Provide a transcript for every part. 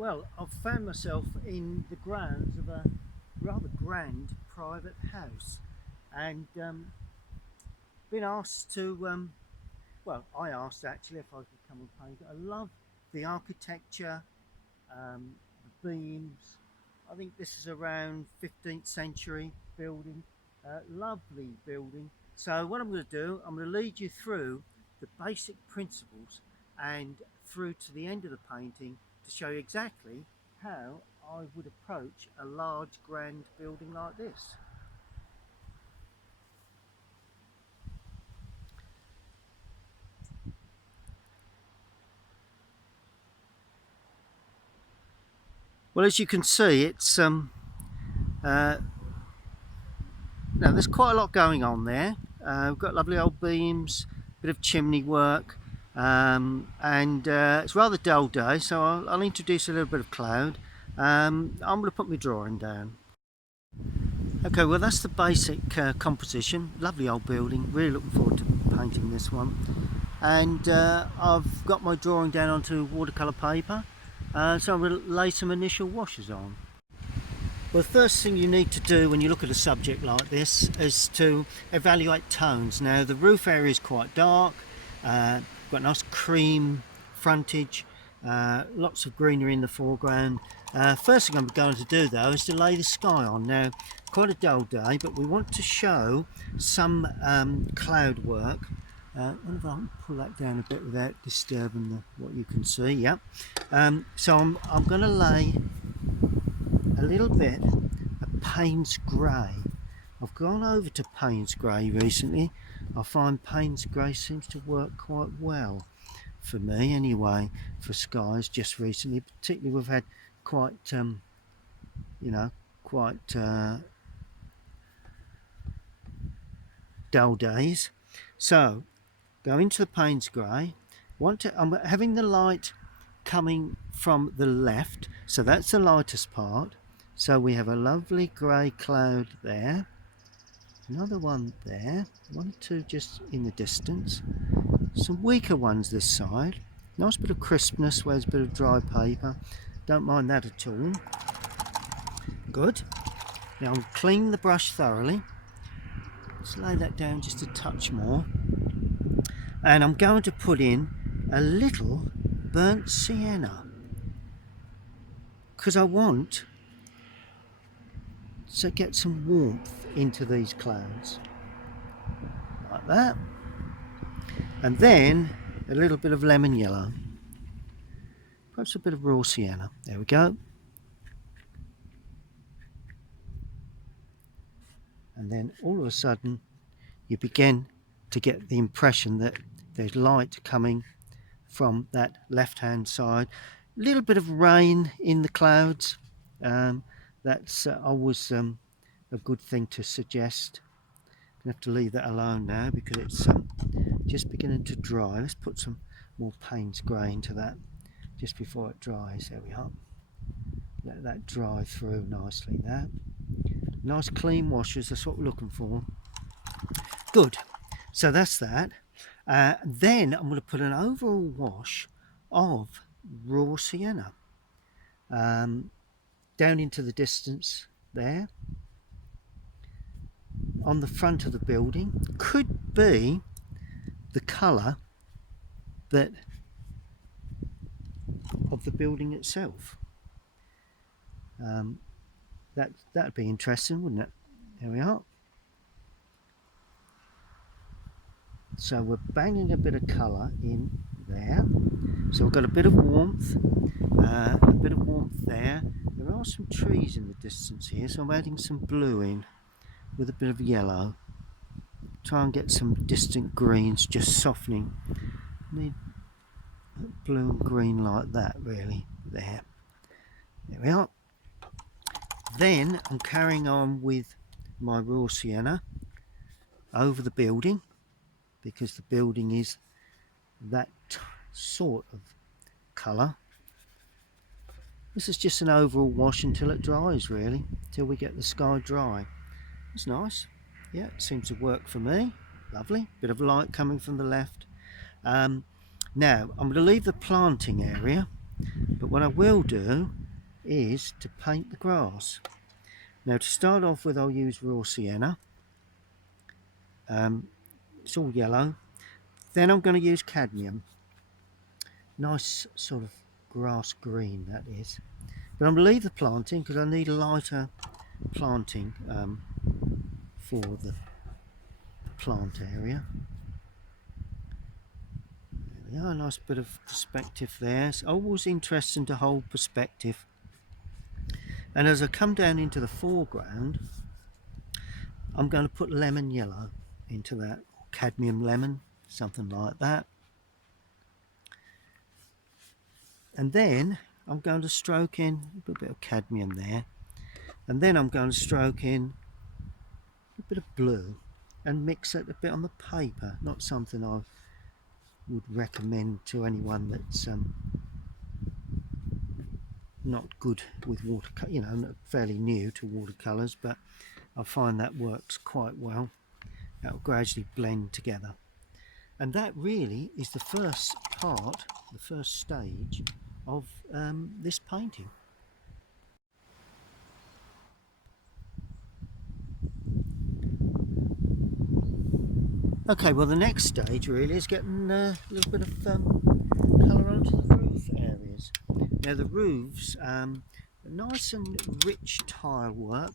Well, I've found myself in the grounds of a rather grand private house, and been asked to. Well, I asked actually if I could come and paint it. I love the architecture, the beams. I think this is around 15th century building, lovely building. So what I'm going to do, I'm going to lead you through the basic principles and through to the end of the painting to show you exactly how I would approach a large grand building like this. Well, as you can see, it's uh, now there's quite a lot going on there. We've got lovely old beams, bit of chimney work, and it's a rather dull day, so I'll introduce a little bit of cloud. I'm going to put my drawing down. Okay, well that's the basic composition. Lovely old building. Really looking forward to painting this one. And I've got my drawing down onto watercolour paper, so I'm going to lay some initial washes on. Well, the first thing you need to do when you look at a subject like this is to evaluate tones. Now, the roof area is quite dark, got a nice cream frontage, lots of greenery in the foreground. First thing I'm going to do though is to lay the sky on. Now, quite a dull day, but we want to show some cloud work. And if I can pull that down a bit without disturbing what you can see, yeah. So I'm going to lay a little bit of Payne's Grey. I've gone over to Payne's Grey recently. I find Payne's Grey seems to work quite well for me anyway, for skies just recently. Particularly we've had quite, quite dull days. So go into the Payne's Grey. I'm having the light coming from the left, so that's the lightest part. So we have a lovely grey cloud there, another one there, one or two just in the distance, some weaker ones this side, nice bit of crispness where there's a bit of dry paper, don't mind that at all. Good. Now I'm cleaning the brush thoroughly, let's lay that down just a touch more, and I'm going to put in a little burnt sienna because I want to get some warmth into these clouds like that, and then a little bit of lemon yellow, perhaps a bit of raw sienna. There we go. And then all of a sudden you begin to get the impression that there's light coming from that left hand side. A little bit of rain in the clouds, that's always a good thing to suggest. I'm going to have to leave that alone now because it's just beginning to dry. Let's put some more Payne's Grey into that just before it dries. There we are. Let that dry through nicely there. Nice clean washes, that's what we're looking for. Good. So that's that. Then I'm going to put an overall wash of raw sienna down into the distance there on the front of the building. Could be the colour that of the building itself. That'd be interesting, wouldn't it? There we are. So we're banging a bit of colour in there. So we've got a bit of warmth, there. There are some trees in the distance here, so I'm adding some blue in with a bit of yellow. Try and get some distant greens, just softening. Need blue and green like that, really. There we are. Then I'm carrying on with my raw sienna over the building, because the building is that sort of colour. This is just an overall wash until it dries, really, till we get the sky dry. It's nice. Yeah, it seems to work for me. Lovely. Bit of light coming from the left. Now I'm going to leave the planting area but what I will do is to paint the grass. Now to start off with, I'll use Raw Sienna. It's all yellow. Then I'm going to use cadmium. Nice sort of grass green that is. But I'm going to leave the planting because I need a lighter planting for the plant area. There we are, a nice bit of perspective there. It's always interesting to hold perspective. And as I come down into the foreground, I'm going to put lemon yellow into that, cadmium lemon, something like that. And then I'm going to stroke in a bit of cadmium there, and then I'm going to stroke in a bit of blue and mix it a bit on the paper. Not something I would recommend to anyone that's not good with watercolor, you know, fairly new to watercolors, but I find that works quite well. That will gradually blend together, and that really is the first part, the first stage of this painting. Okay, well the next stage really is getting a little bit of colour onto the roof areas. Now the roofs, nice and rich tile work.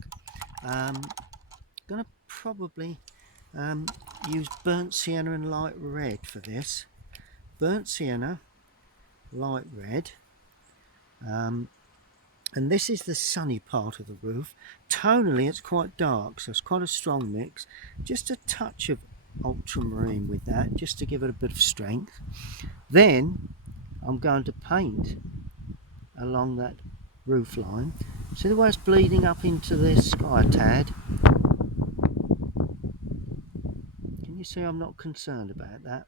Going to probably use burnt sienna and light red for this. Burnt sienna, light red, and this is the sunny part of the roof. Tonally it's quite dark, so it's quite a strong mix. Just a touch of ultramarine with that, just to give it a bit of strength. Then I'm going to paint along that roof line. See the way it's bleeding up into the sky a tad? Can you see I'm not concerned about that?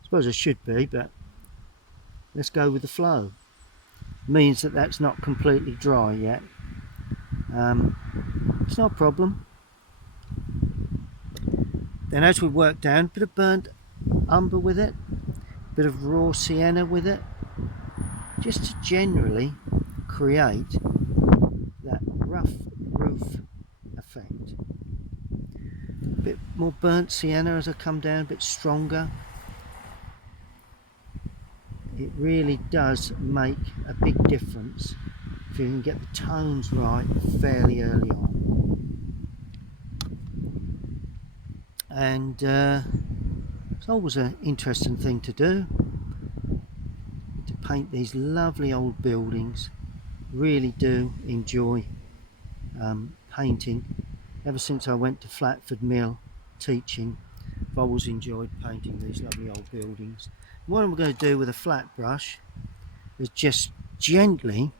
I suppose I should be, but let's go with the flow. Means that that's not completely dry yet. It's not a problem. Then as we work down, a bit of burnt umber with it, a bit of raw sienna with it, just to generally create that rough roof effect. A bit more burnt sienna as I come down, a bit stronger. It really does make a big difference if you can get the tones right fairly early on. And it's always an interesting thing to do, to paint these lovely old buildings. Really do enjoy painting. Ever since I went to Flatford Mill teaching, I've always enjoyed painting these lovely old buildings. And what I'm going to do with a flat brush is just gently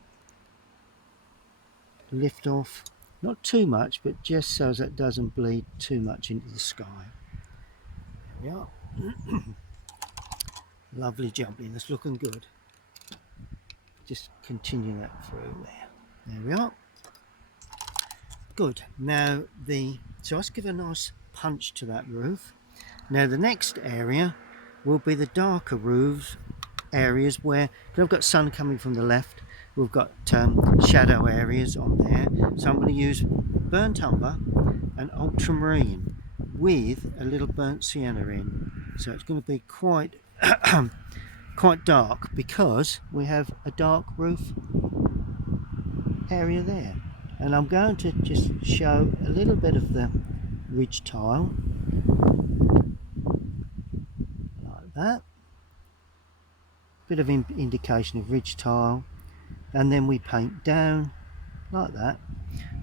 lift off, not too much, but just so that it doesn't bleed too much into the sky. There we are. Lovely jubbly, that's looking good. Just continue that through there. There we are. Good. Now so let's give a nice punch to that roof. Now the next area will be the darker roofs areas where I've got sun coming from the left. We've got shadow areas on there, so I'm going to use burnt umber and ultramarine with a little burnt sienna in. So it's going to be quite quite dark because we have a dark roof area there. And I'm going to just show a little bit of the ridge tile like that. Bit of indication of ridge tile, and then we paint down like that.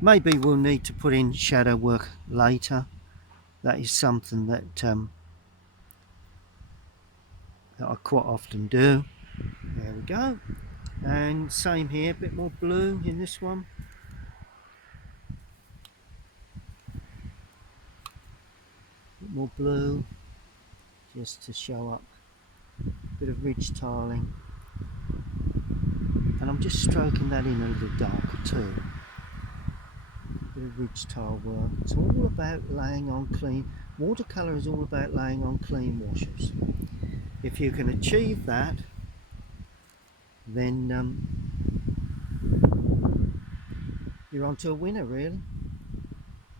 Maybe we'll need to put in shadow work later. That is something that that I quite often do. There we go. And same here, a bit more blue in this one. A bit more blue, just to show up a bit of ridge tiling. And I'm just stroking that in a little darker too. A bit of ridge tile work. It's all about laying on clean. Watercolour is all about laying on clean washes. If you can achieve that, then you're onto a winner, really.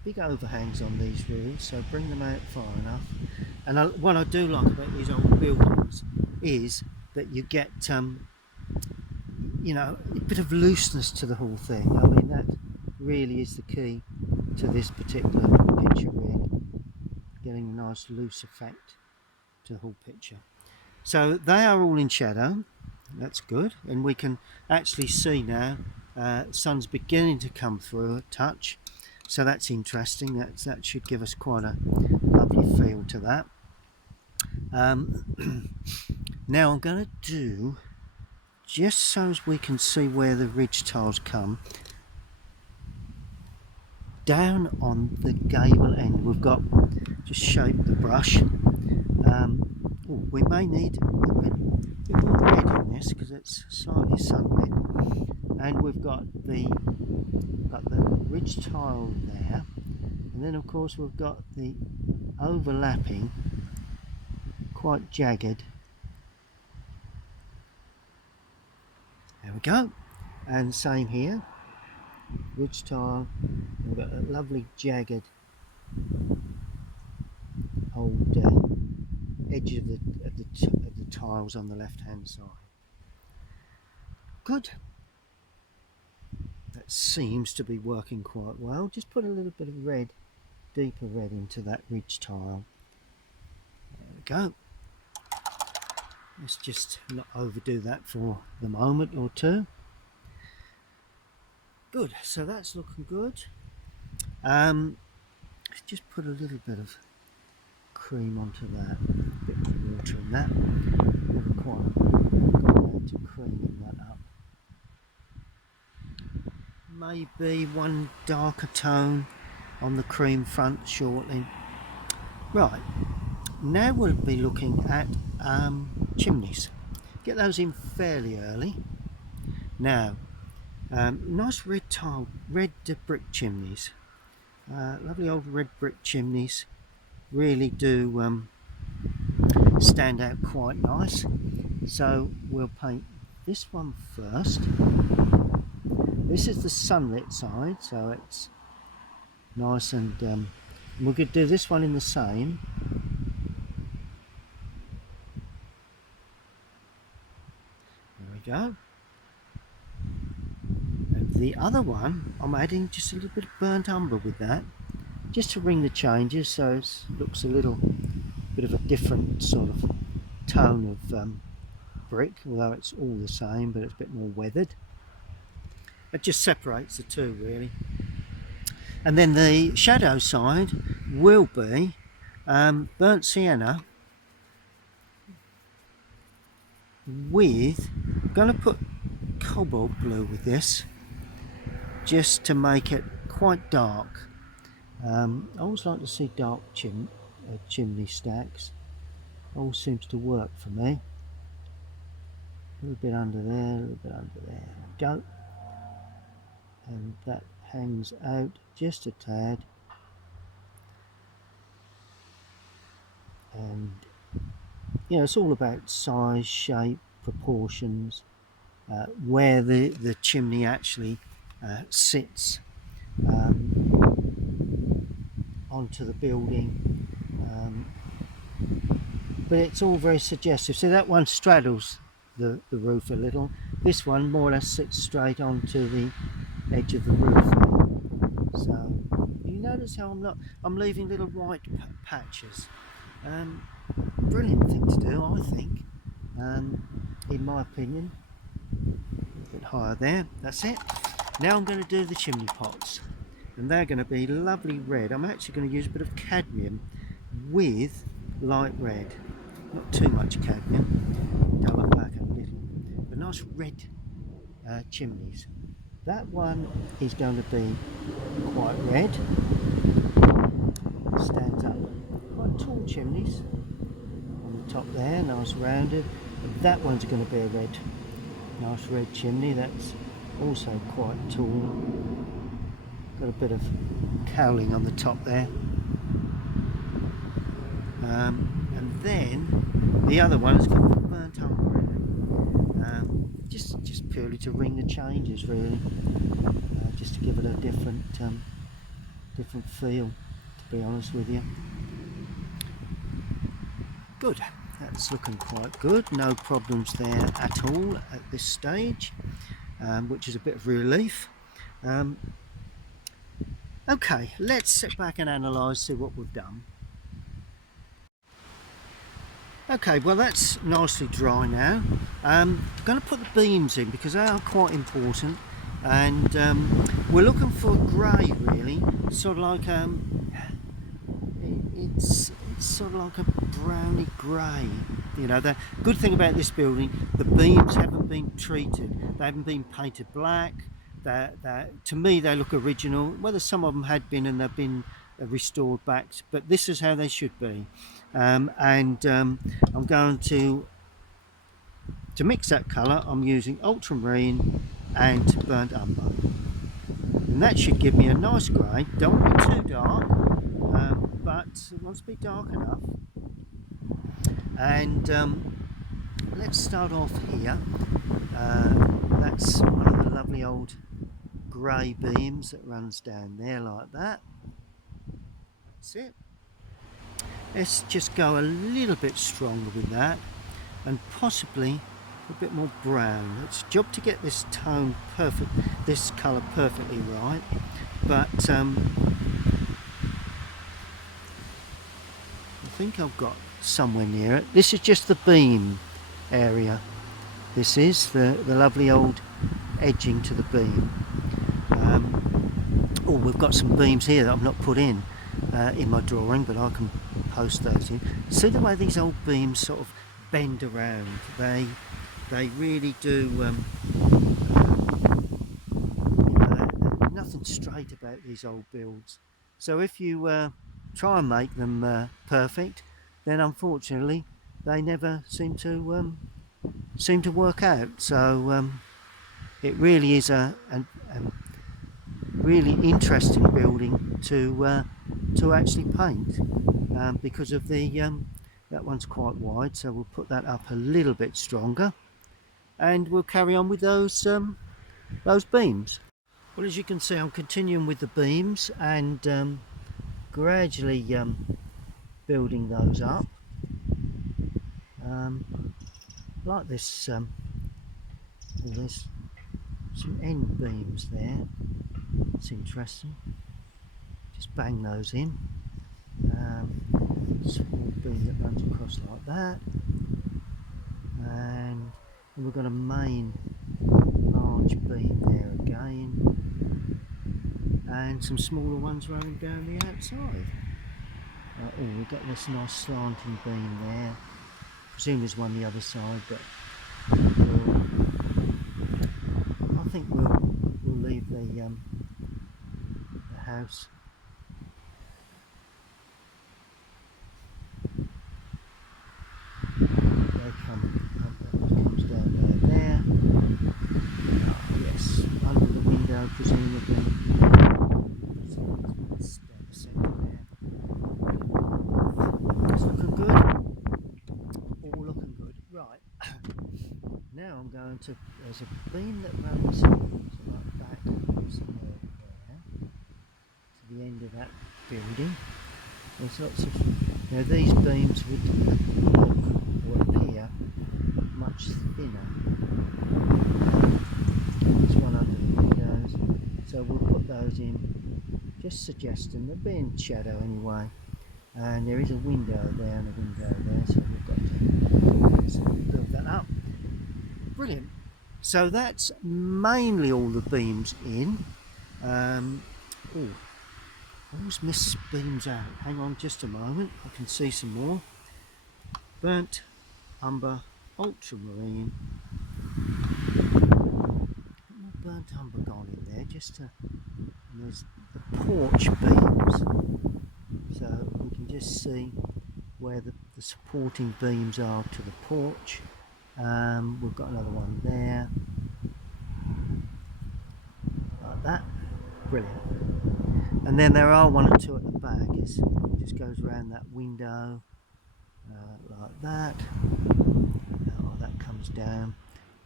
Big overhangs on these roofs, so bring them out far enough. And what I do like about these old buildings is that you get you know, a bit of looseness to the whole thing. I mean, that really is the key to this particular picture, really, getting a nice loose effect to the whole picture. So they are all in shadow. That's good, and we can actually see now sun's beginning to come through a touch, so that's interesting. That should give us quite a lovely feel to that. Now I'm going to do, just so as we can see where the ridge tiles come, down on the gable end we've got, just shape the brush. We may need a bit more red in this because it's slightly sunlit, and we've got the ridge tile there, and then of course we've got the overlapping, quite jagged. There we go, and same here, ridge tile. We've got a lovely jagged old edge of the tiles on the left hand side. Good. That seems to be working quite well. Just put a little bit of red, deeper red into that ridge tile. There we go. Let's just not overdo that for the moment or two. Good, so that's looking good. Let's just put a little bit of cream onto that, a bit more water in that. Never quite got around to creaming that up. Maybe one darker tone on the cream front shortly. Right, now we'll be looking at chimneys. Get those in fairly early. Now, nice red tile, red brick chimneys. Lovely old red brick chimneys really do stand out quite nice. So we'll paint this one first. This is the sunlit side, so it's nice, and we could do this one in the same. There we go. And the other one, I'm adding just a little bit of burnt umber with that, just to ring the changes, so it looks a little bit of a different sort of tone of brick, although it's all the same, but it's a bit more weathered. It just separates the two, really. And then the shadow side will be burnt sienna with, I'm going to put cobalt blue with this, just to make it quite dark. I always like to see dark chimney stacks. All seems to work for me. A little bit under there, a little bit under there. Go. And that hangs out just a tad. And you know, it's all about size, shape, proportions, where the chimney actually sits onto the building, but it's all very suggestive. So that one straddles the roof a little. This one more or less sits straight onto the edge of the roof. So you notice how I'm leaving little white patches. Brilliant thing to do, I think, in my opinion. A bit higher there. That's it. Now I'm going to do the chimney pots, and they're going to be lovely red. I'm actually going to use a bit of cadmium with light red, not too much cadmium, dull it back a little, but nice red chimneys. That one is going to be quite red, stands up, quite tall chimneys on the top there, nice rounded. But that one's going to be a red, nice red chimney. That's also quite tall, got a bit of cowling on the top there. And then the other one has got burnt umber in it. just purely to ring the changes, really, just to give it a different different feel, to be honest with you. Good, that's looking quite good, no problems there at all at this stage, which is a bit of relief. Okay, let's sit back and analyse, see what we've done. Okay, well that's nicely dry now. I'm going to put the beams in because they are quite important, and we're looking for a grey, really, sort of like it's sort of like a browny grey. You know, the good thing about this building, the beams haven't been treated, they haven't been painted black. To me they look original, whether some of them had been and they've been restored back, but this is how they should be. I'm going to mix that colour, I'm using ultramarine and burnt umber, and that should give me a nice grey. Don't want it too dark, but it wants to be dark enough. And let's start off here. That's one of the lovely old grey beams that runs down there like that. That's it. Let's just go a little bit stronger with that, and possibly a bit more brown. It's a job to get this tone perfect, this colour perfectly right, but I think I've got somewhere near it. This is just the beam area. This is the lovely old edging to the beam. Oh, we've got some beams here that I've not put in my drawing, but I can post those in. See the way these old beams sort of bend around? They really do. Nothing straight about these old builds. So if you try and make them perfect, then unfortunately they never seem to work out. So it really is a really interesting building to actually paint, because of the that one's quite wide, so we'll put that up a little bit stronger, and we'll carry on with those beams. Well, as you can see, I'm continuing with the beams and gradually building those up, like this. There's some end beams there. It's interesting. Just bang those in. Small beam that runs across like that, and we've got a main large beam there again, and some smaller ones running down the outside. Oh, we've got this nice slanting beam there. I presume there's one the other side, but I think we'll leave the house. Comes down there. Oh, yes, under the window presumably. It's down the centre there. It's looking good. All looking good. Right. Now I'm going to. There's a beam that runs like back somewhere there to the end of that building. There's lots of. Now these beams would look or appear much thinner. There's one under the windows, so we'll put those in, just suggesting they'll be in shadow anyway. And there is a window there and a window there, so we've got to build that up. Brilliant. So that's mainly all the beams in. Oh, I always miss beams out. Hang on just a moment, I can see some more. Burnt umber, ultramarine. More burnt umber gone in there, just to. And there's the porch beams, so we can just see where the supporting beams are to the porch. We've got another one there, like that. Brilliant. And then there are one or two at the back. It just goes around that window, like that. Oh, that comes down.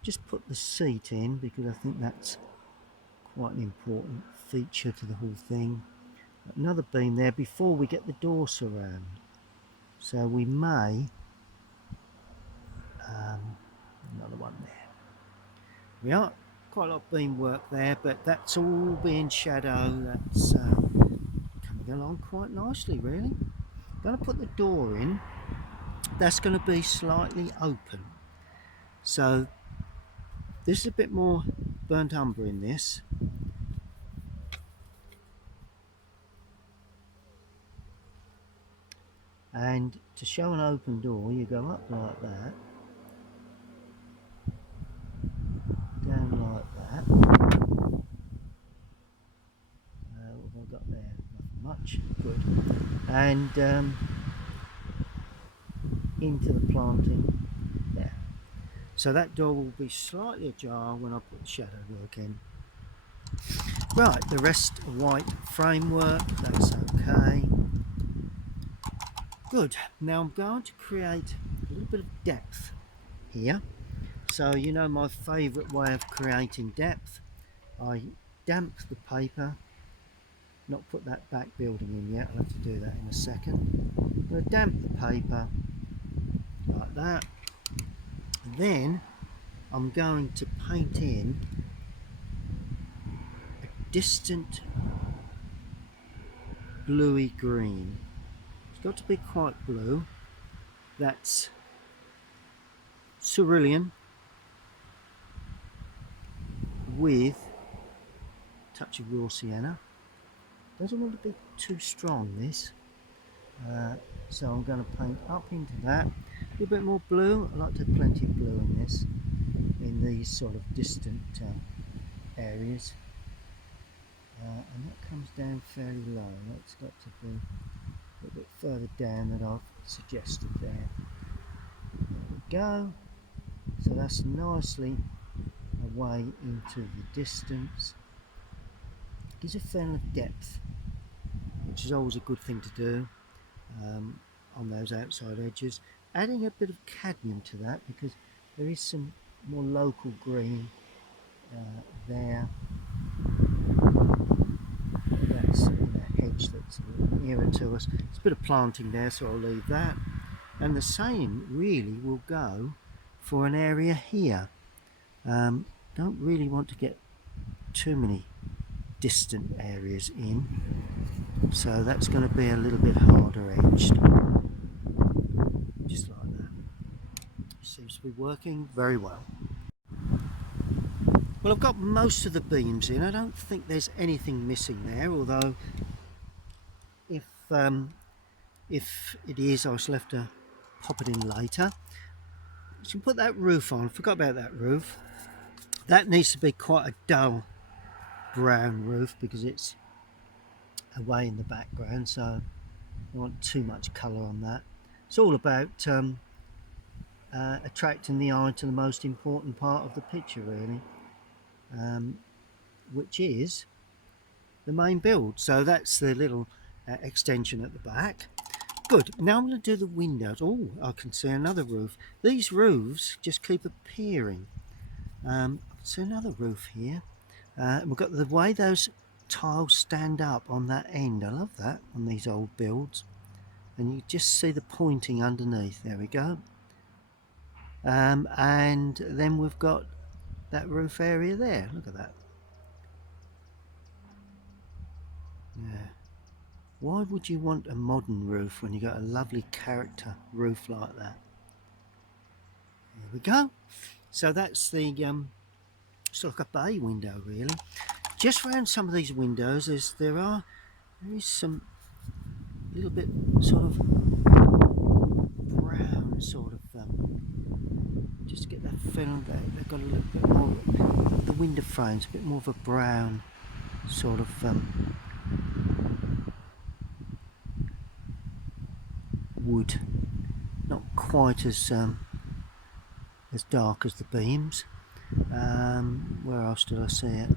just put the seat in because I think that's quite an important feature to the whole thing. Another beam there before we get the door surround. So we may, another one there. We are quite a lot of beam work there, but that's all being shadow. That's coming along quite nicely, really. Going to put the door in. That's going to be slightly open. So this is a bit more burnt umber in this. And to show an open door, you go up like that, down like that. What have I got there? Nothing much. Good. And into the planting there. So that door will be slightly ajar when I put the shadow work in. Right, the rest white framework, that's okay. Good. Now I'm going to create a little bit of depth here. So you know my favourite way of creating depth. I damp the paper, not put that back building in yet, I'll have to do that in a second. I'm going to damp the paper like that. And then I'm going to paint in a distant bluey green. It's got to be quite blue. That's cerulean with a touch of raw sienna. Doesn't want to be too strong, this. So I'm going to paint up into that. A little bit more blue. I like to have plenty of blue in this, in these sort of distant areas. And that comes down fairly low. That's got to be a little bit further down than I've suggested there. There we go. So that's nicely away into the distance. Gives a fair enough depth, which is always a good thing to do on those outside edges. Adding a bit of cadmium to that because there is some more local green there. That's in that hedge that's nearer to us. There's a bit of planting there, so I'll leave that. And the same really will go for an area here. Don't really want to get too many distant areas in, so that's going to be a little bit harder edged, just like that. Seems to be working very well. Well, I've got most of the beams in. I don't think there's anything missing there, although if it is, I shall have to pop it in later. So put that roof on. Forgot about that roof. That needs to be quite a dull brown roof because it's away in the background, so I don't want too much colour on that. It's all about attracting the eye to the most important part of the picture, really, which is the main build. So that's the little extension at the back. Good. Now I'm going to do the windows. Oh, I can see another roof. These roofs just keep appearing. I can see another roof here. We've got the way those tiles stand up on that end. I love that on these old builds. And you just see the pointing underneath. There we go. And then we've got that roof area there. Look at that. Yeah. Why would you want a modern roof when you got a lovely character roof like that? There we go. So that's the sort of a bay window, really. Just around some of these windows there is some little bit sort of brown sort of just to get that feeling that they've got a little bit more, the window frames a bit more of a brown sort of wood, not quite as dark as the beams. Where else did I see it?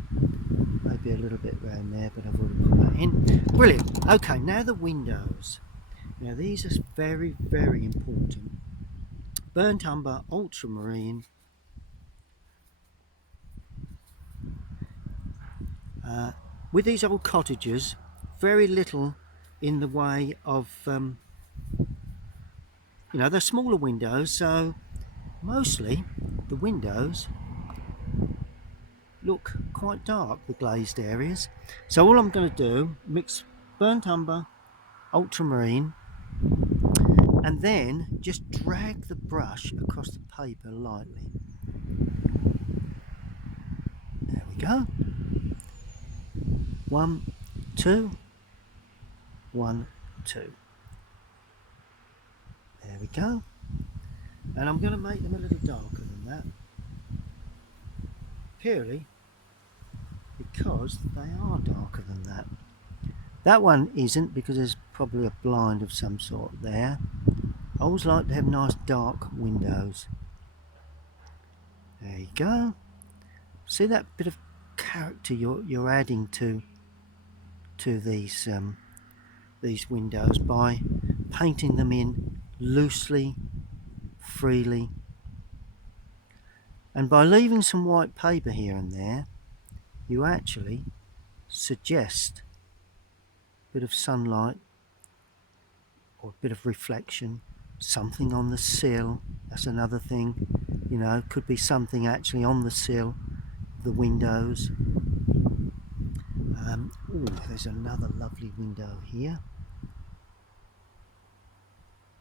Maybe a little bit around there, but I've already put that in. Brilliant. Okay, now the windows. Now these are very, very important. Burnt umber, ultramarine, With these old cottages, very little in the way of, they're smaller windows, so mostly the windows look quite dark, the glazed areas. So all I'm going to do, mix burnt umber, ultramarine, and then just drag the brush across the paper lightly. There we go. 1, 2, 1, 2. There we go. And I'm going to make them a little darker than that, purely because they are darker than that. That one isn't, because there's probably a blind of some sort there. I always like to have nice dark windows. There you go. See that bit of character you're adding to these windows by painting them in loosely, freely, and by leaving some white paper here and there, you actually suggest a bit of sunlight or a bit of reflection, something on the sill. That's another thing, could be something actually on the sill, the windows. There's another lovely window here.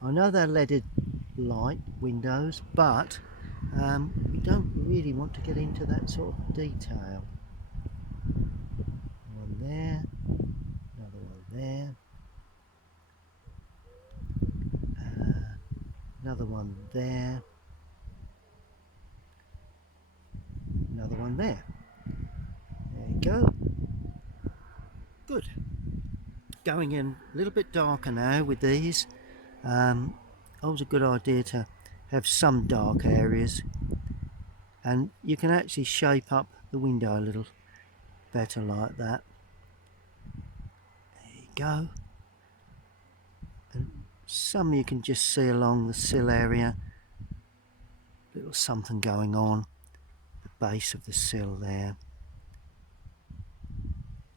I know they're leaded light windows, but we don't really want to get into that sort of detail. One there, another one there, another one there, another one there. There you go. Good. Going in a little bit darker now with these. Always a good idea to have some dark areas, and you can actually shape up the window a little better like that. There you go. And some you can just see along the sill area, a little something going on the base of the sill there.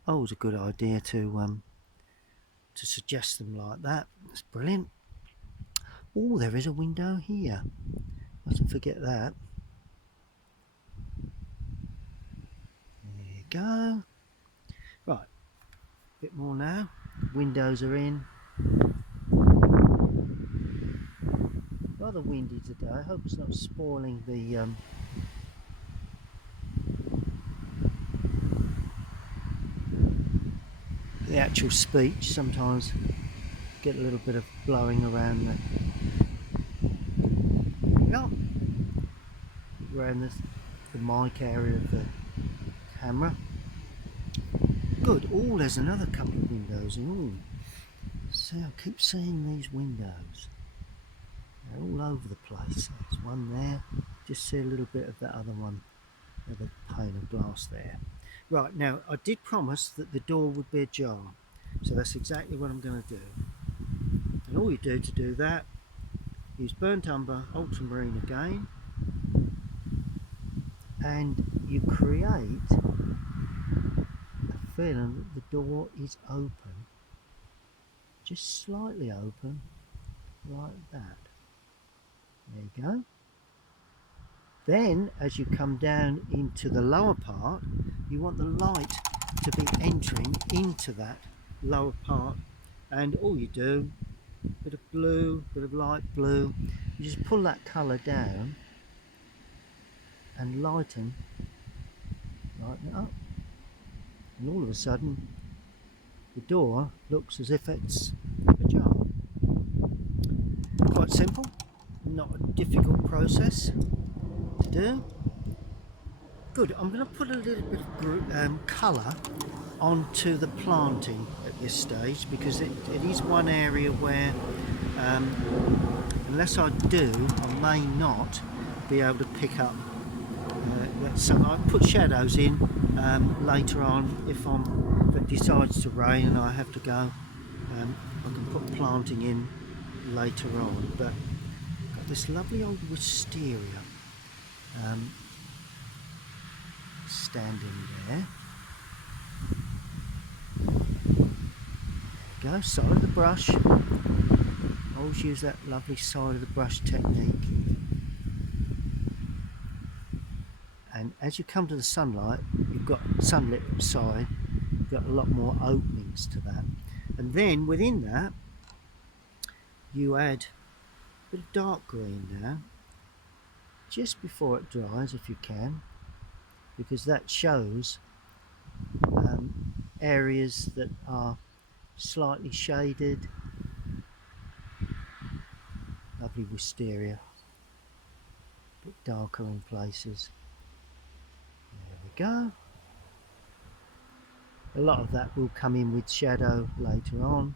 Always a good idea to suggest them like that. That's brilliant. Oh, there is a window here. Mustn't forget that. There you go. Right, a bit more now. Windows are in. Rather windy today. I hope it's not spoiling the actual speech. Sometimes get a little bit of blowing around around the mic area of the camera. Good. Oh, there's another couple of windows. Oh, see, I keep seeing these windows. They're all over the place. There's one there. Just see a little bit of that other one, the pane of glass there. Right, now I did promise that the door would be ajar, so that's exactly what I'm going to do. And all you do to do that, use burnt umber, ultramarine again, and you create a feeling that the door is open, just slightly open, like that. There you go. Then as you come down into the lower part, you want the light to be entering into that lower part, and all you do, bit of blue, bit of light blue, you just pull that colour down and lighten it up, and all of a sudden the door looks as if it's ajar. Quite simple, not a difficult process to do. Good. I'm going to put a little bit of colour onto the planting at this stage, because it is one area where unless I do, I may not be able to pick up some. I put shadows in later on if it decides to rain and I have to go. I can put planting in later on, but got this lovely old wisteria standing there. we go, side of the brush. Always use that lovely side of the brush technique. And as you come to the sunlight, you've got sunlit side, you've got a lot more openings to that. And then within that, you add a bit of dark green now, just before it dries if you can, because that shows areas that are slightly shaded. Lovely wisteria, a bit darker in places. There we go. A lot of that will come in with shadow later on.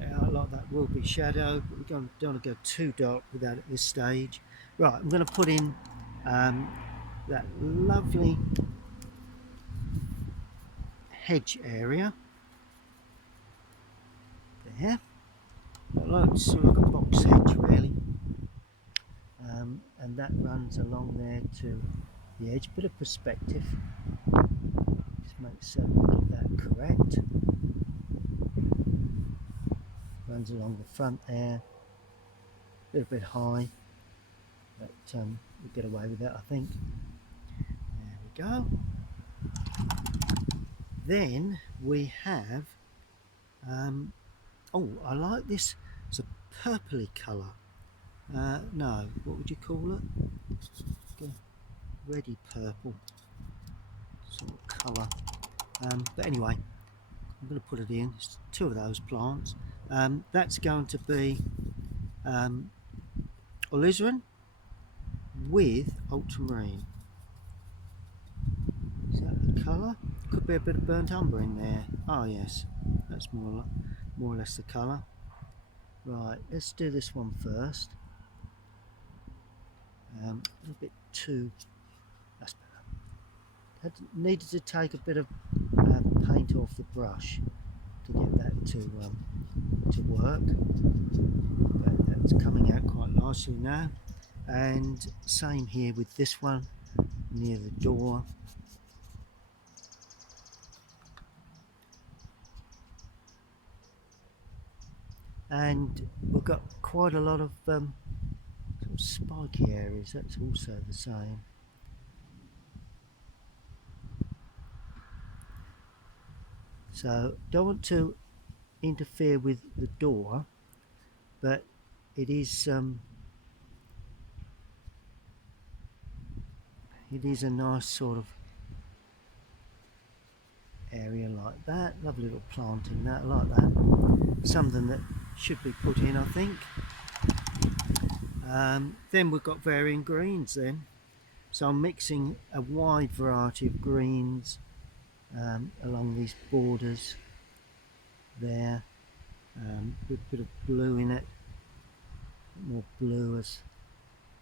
Yeah, a lot of that will be shadow, but we don't want to go too dark with that at this stage. Right, I'm going to put in that lovely hedge area there. It's like a box hedge really, and that runs along there to the edge. Bit of perspective, just make certain we get that correct. Runs along the front there, a little bit high, but we'll get away with that, I think. There we go. Then we have, oh, I like this. It's a purpley colour. No, what would you call it? Reddy purple sort of colour. But anyway, I'm going to put it in. It's two of those plants. That's going to be alizarin with ultramarine. Is that the colour? Could be a bit of burnt umber in there. Oh yes, that's more or less the colour. Right, let's do this one first. A little bit too. That's better. Needed to take a bit of paint off the brush to get that to work. But that's coming out quite nicely now. And same here with this one near the door. And we've got quite a lot of sort of spiky areas. That's also the same. So don't want to interfere with the door, but it is a nice sort of area like that. Lovely little planting that, I like that. Something that should be put in, I think. Then we've got varying greens then. So I'm mixing a wide variety of greens along these borders there, with a bit of blue in it, more blue as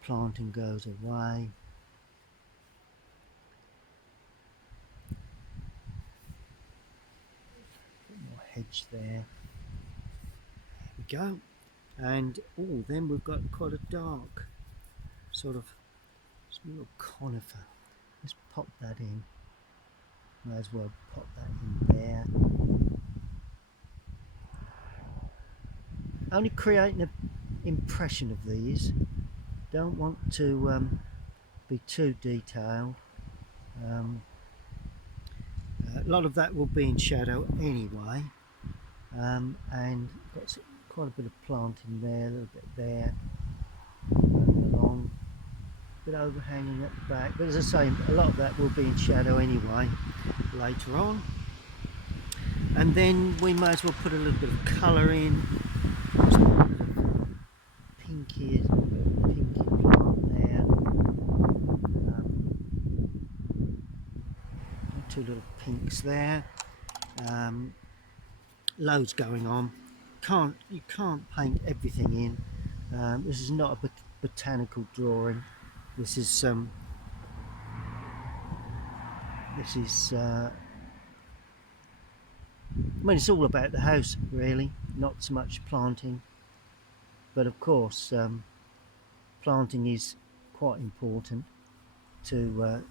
planting goes away. Bit more hedge there. There we go. And oh, then we've got quite a dark sort of little conifer. Let's pop that in. May as well pop that in there. Only creating an impression of these. Don't want to be too detailed. A lot of that will be in shadow anyway. And got quite a bit of planting there, a little bit there, running along, a bit overhanging at the back. But as I say, a lot of that will be in shadow anyway later on. And then we may as well put a little bit of colour in. Just a bit of pinky plant there. Two little pinks there. Loads going on. You can't paint everything in. This is not a botanical drawing. This is I mean, it's all about the house really, not so much planting, but of course planting is quite important to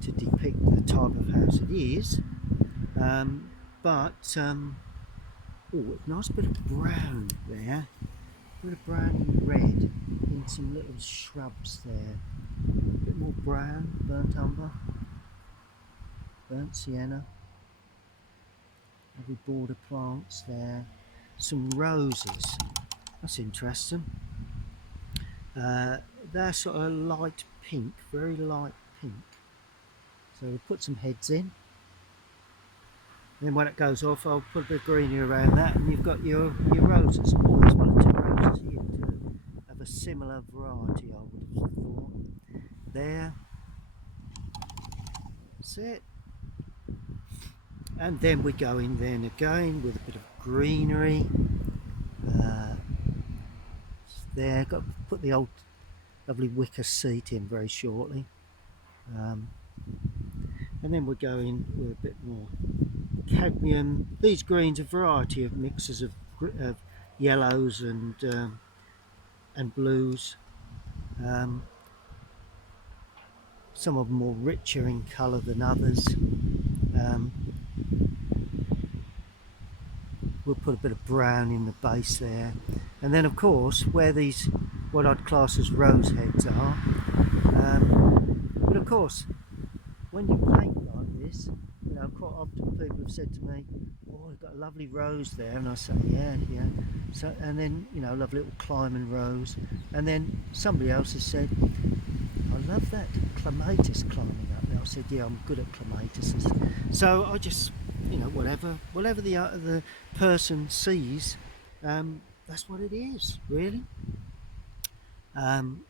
depict the type of house it is. but oh, a nice bit of brown there, a bit of brown and red in some little shrubs there. A bit more brown, burnt umber, burnt sienna. Lovely border plants there. Some roses. That's interesting. They're sort of light pink, very light pink. So we'll put some heads in. Then when it goes off, I'll put a bit of greenery around that, and you've got your roses. Oh, there's 1 or 2 roses here too, of a similar variety, I would have thought. There. That's it. And then we go in then again with a bit of greenery. There, got to put the old lovely wicker seat in very shortly. And then we're going with a bit more cadmium. These greens, a variety of mixes of yellows and blues. Some of them more richer in colour than others. We'll put a bit of brown in the base there, and then of course where these what I'd class as rose heads are, but of course when you paint like this, you know, quite often people have said to me, oh, you've got a lovely rose there, and I say yeah. So, and then, you know, lovely little climbing rose, and then somebody else has said, I love that clematis climbing up there. I said, yeah, I'm good at clematises. So I just, you know, whatever the person sees, that's what it is, really.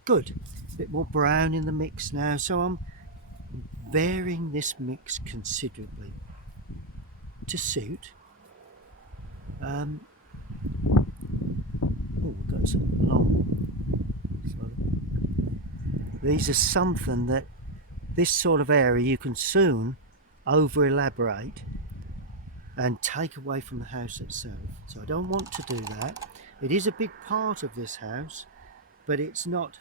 Good. A bit more brown in the mix now, so I'm varying this mix considerably to suit. Oh, we've got some long. These are something that this sort of area you can soon over elaborate and take away from the house itself. So I don't want to do that. It is a big part of this house, but it's not,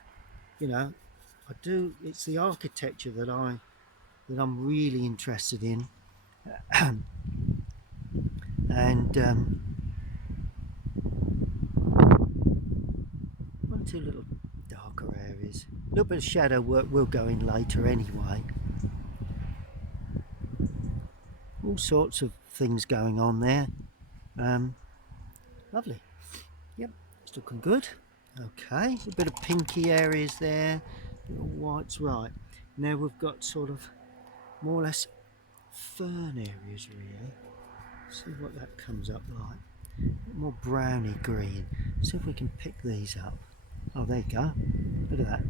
you know, it's the architecture that I'm really interested in. And 1 or 2 little darker areas. A little bit of shadow work will go in later anyway. All sorts of things going on there. Lovely. Yep, it's looking good. Okay, a bit of pinky areas there, little whites. Right, now we've got sort of more or less fern areas really. See what that comes up like. A bit more browny green. See if we can pick these up. Oh, there you go. Look at that.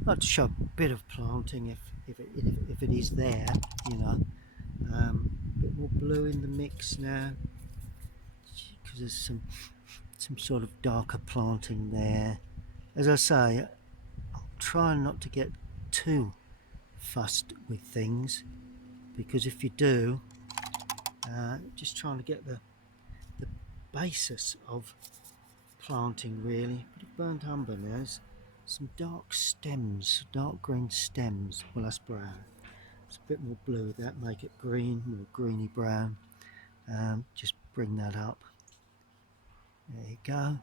I'd like to show a bit of planting if it is there, you know. A bit more blue in the mix now, because there's some sort of darker planting there. As I say, I'm trying not to get too fussed with things, because if you do, just trying to get the basis of planting really. A bit of burnt umber now. There's some dark stems, dark green stems. Well, that's brown. It's a bit more blue with that, make it green, more greeny brown. Just bring that up. There you go.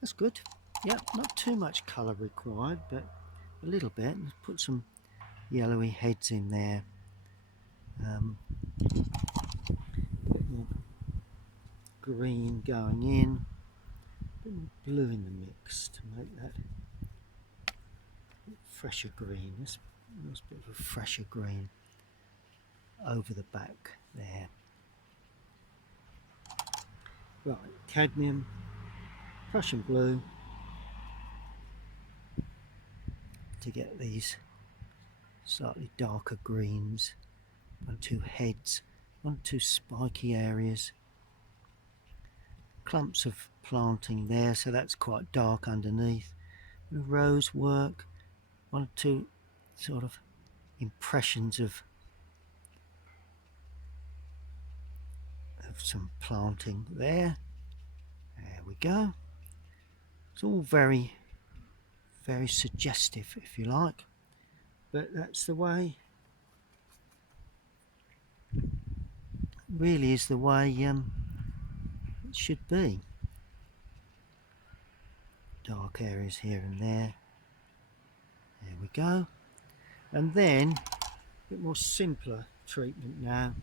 That's good. Yep, not too much colour required, but a little bit. Let's put some yellowy heads in there. A bit more green going in. A bit more blue in the mix to make that fresher green. This nice bit of a fresher green over the back there. Right, cadmium, Prussian blue to get these slightly darker greens. 1 or 2 heads, 1 or 2 spiky areas. Clumps of planting there, so that's quite dark underneath. Rose work, 1 or 2 sort of impressions of some planting there. we go. It's all very, very suggestive, if you like, but that's the way, really is the way it should be. Dark areas here and there. There we go. And then a bit more simpler treatment now,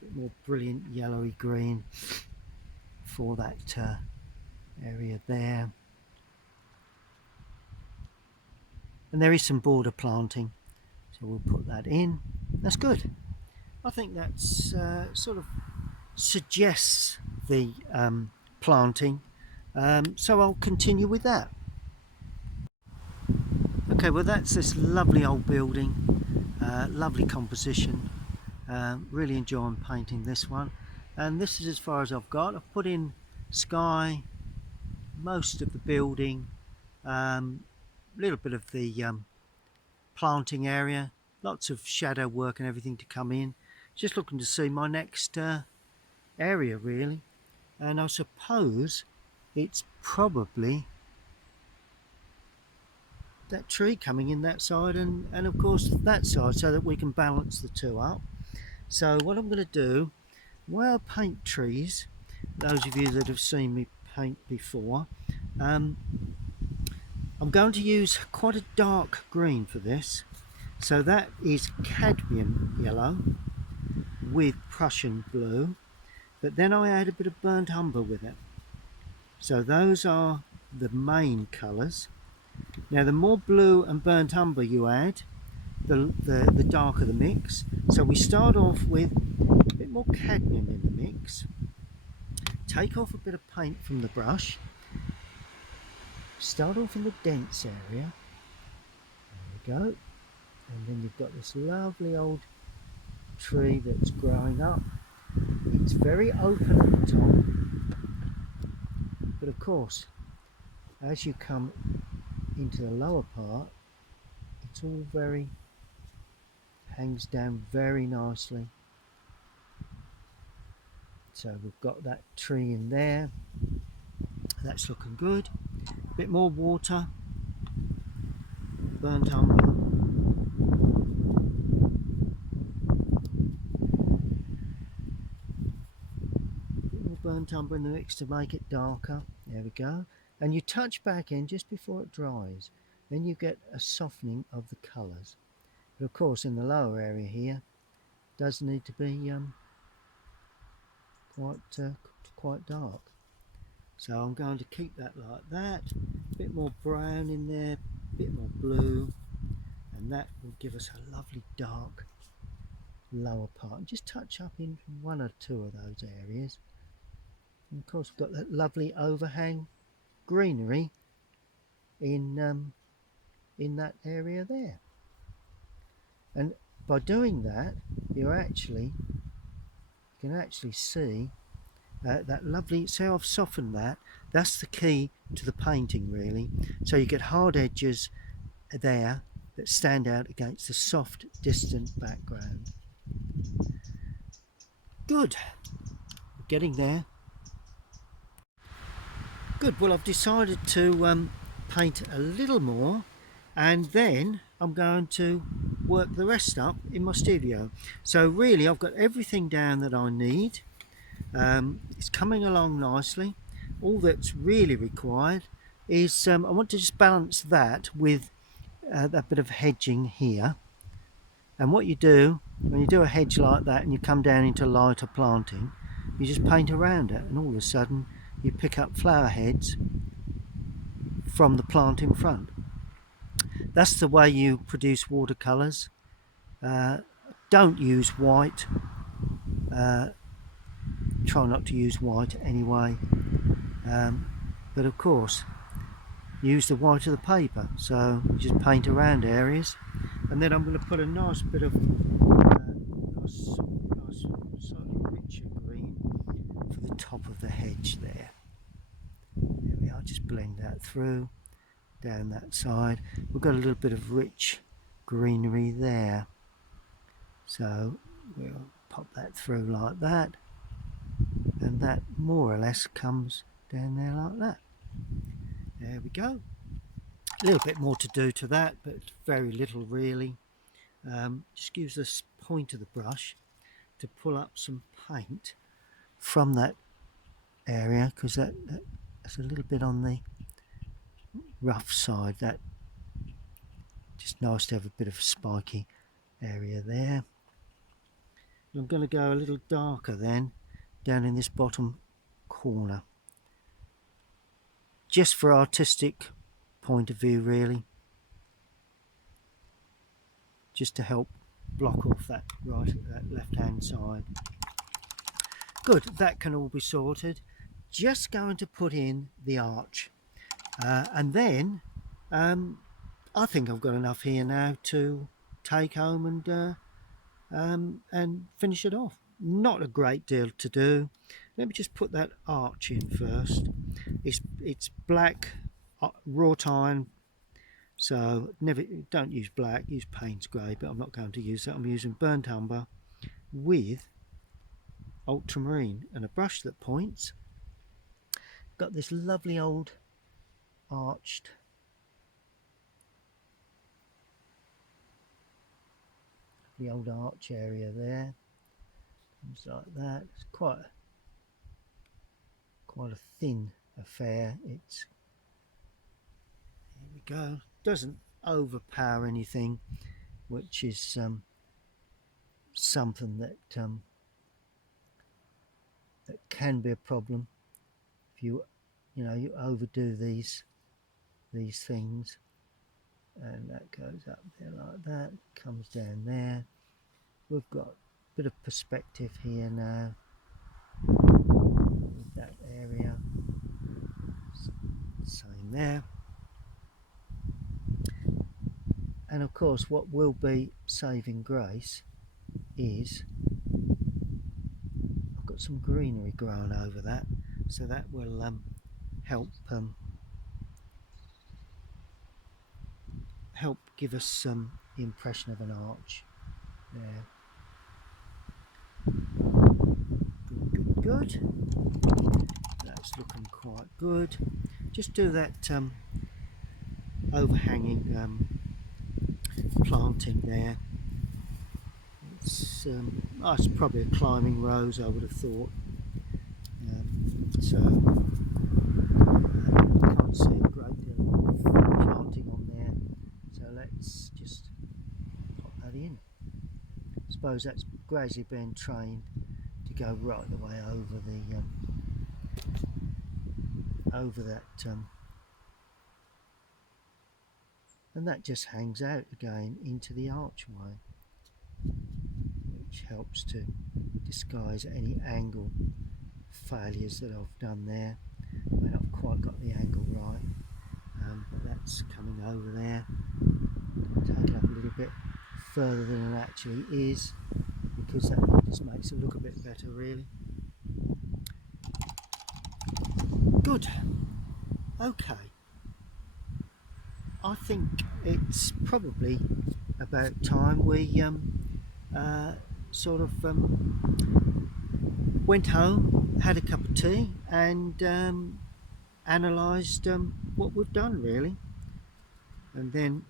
a bit more brilliant yellowy green for that area there. And there is some border planting, so we'll put that in. That's good. I think that's sort of suggests the planting, so I'll continue with that. Okay, well that's this lovely old building, lovely composition, really enjoying painting this one, and this is as far as I've got. I've put in sky, most of the building, a little bit of the planting area, lots of shadow work and everything to come in. Just looking to see my next area really, and I suppose it's probably that tree coming in that side and of course that side, so that we can balance the two up. So what I'm going to do, while I paint trees, those of you that have seen me paint before, I'm going to use quite a dark green for this. So that is cadmium yellow with Prussian blue, but then I add a bit of burnt umber with it. So those are the main colours. Now the more blue and burnt umber you add, the darker the mix. So we start off with a bit more cadmium in the mix, take off a bit of paint from the brush, start off in the dense area, there we go, and then you've got this lovely old tree that's growing up. It's very open at the top, but of course as you come into the lower part, it's all very, hangs down very nicely. So we've got that tree in there, that's looking good. A bit more water, burnt umber, burnt umber in the mix to make it darker. There we go. And you touch back in just before it dries, then you get a softening of the colours. But of course in the lower area here does need to be quite dark. So I'm going to keep that like that, a bit more brown in there, a bit more blue, and that will give us a lovely dark lower part. And just touch up in one or two of those areas. And of course we've got that lovely overhang greenery in that area there. And by doing that, you can actually see that lovely, see how I've softened that. That's the key to the painting really. So you get hard edges there that stand out against the soft distant background. Good, we're getting there. Good, well I've decided to paint a little more, and then I'm going to work the rest up in my studio. So really I've got everything down that I need. It's coming along nicely. All that's really required is I want to just balance that with that bit of hedging here. And what you do when you do a hedge like that and you come down into lighter planting, you just paint around it, and all of a sudden you pick up flower heads from the plant in front. That's the way you produce watercolours. Don't use white. Try not to use white anyway. But of course, use the white of the paper. So you just paint around areas, and then I'm going to put a nice bit of nice slightly richer green for the top of the hedge there. There we are. Just blend that through down that side. We've got a little bit of rich greenery there, so we'll pop that through like that, and that more or less comes down there like that. There we go. A little bit more to do to that, but very little really. Just use this point of the brush to pull up some paint from that area, because that's a little bit on the rough side. That just nice to have a bit of a spiky area there. I'm going to go a little darker then down in this bottom corner, just for artistic point of view really, just to help block off that left hand side. Good, that can all be sorted. Just going to put in the arch, and then I think I've got enough here now to take home and finish it off. Not a great deal to do. Let me just put that arch in first. It's black wrought iron, so don't use black, use Payne's grey, but I'm not going to use that. I'm using burnt umber with ultramarine and a brush that points. Got this lovely old arched arch area there. Things like that. It's quite a thin affair. It's, here we go. Doesn't overpower anything, which is something that that can be a problem if you overdo these things. And that goes up there like that, comes down there. We've got a bit of perspective here now with that area. Same there. And of course what will be saving grace is I've got some greenery growing over that, so that will help give us some impression of an arch there. Good. That's looking quite good. Just do that overhanging planting there. It's probably a climbing rose, I would have thought. Can't see a great deal of planting on there, so let's just pop that in. I suppose that's gradually being trained to go right the way over that, and that just hangs out again into the archway, which helps to disguise any angle failures that I've done there. I may not have quite got the angle right, but that's coming over there. Take it up a little bit further than it actually is, because that just makes it look a bit better really. Good. Okay. I think it's probably about time we went home, had a cup of tea, and analysed what we've done really, and then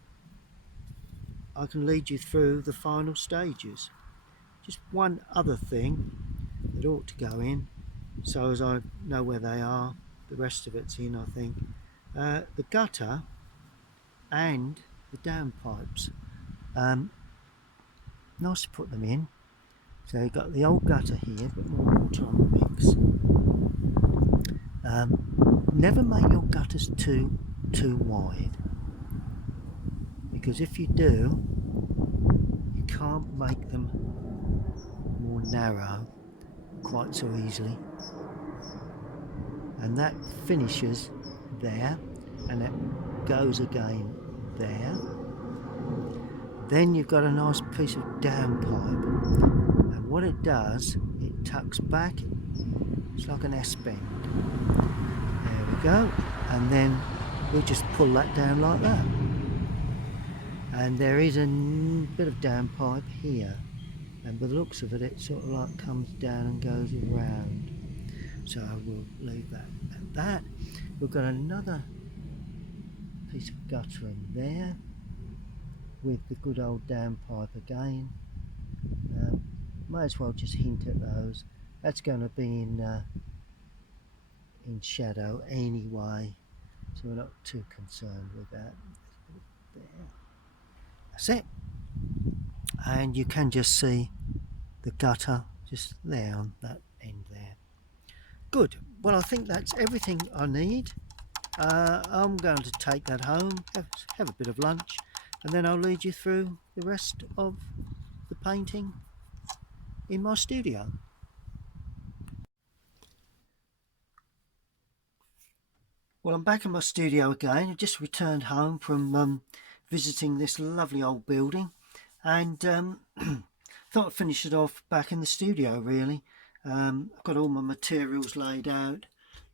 I can lead you through the final stages. Just one other thing that ought to go in, so as I know where they are, the rest of it's in, I think. The gutter and the downpipes. Nice to put them in. So you've got the old gutter here, but more water on the mix. Never make your gutters too wide, because if you do, you can't make them more narrow quite so easily. And that finishes there, and it goes again there. Then you've got a nice piece of downpipe, and what it does, it tucks back. It's like an S-bend. There we go, and then we'll just pull that down like that. And there is a bit of downpipe here, and by the looks of it, it sort of like comes down and goes around. So we'll leave that at that. We've got another piece of gutter in there with the good old downpipe again. May as well just hint at those. That's going to be in shadow anyway, so we're not too concerned with that. There. That's it. And you can just see the gutter just there on that end there. Good. Well, I think that's everything I need. I'm going to take that home, have a bit of lunch, and then I'll lead you through the rest of the painting in my studio. Well, I'm back in my studio again. I just returned home from visiting this lovely old building, and thought I'd finish it off back in the studio really. I've got all my materials laid out,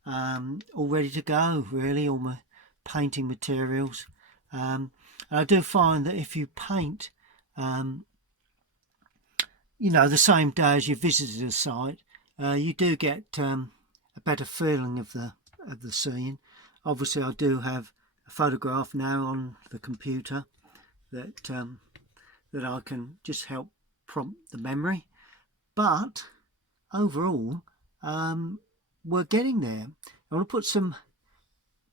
all ready to go really, all my painting materials. And I do find that if you paint you know, the same day as you visited a site, you do get a better feeling of the scene. Obviously I do have a photograph now on the computer that that I can just help prompt the memory, but overall we're getting there. I want to put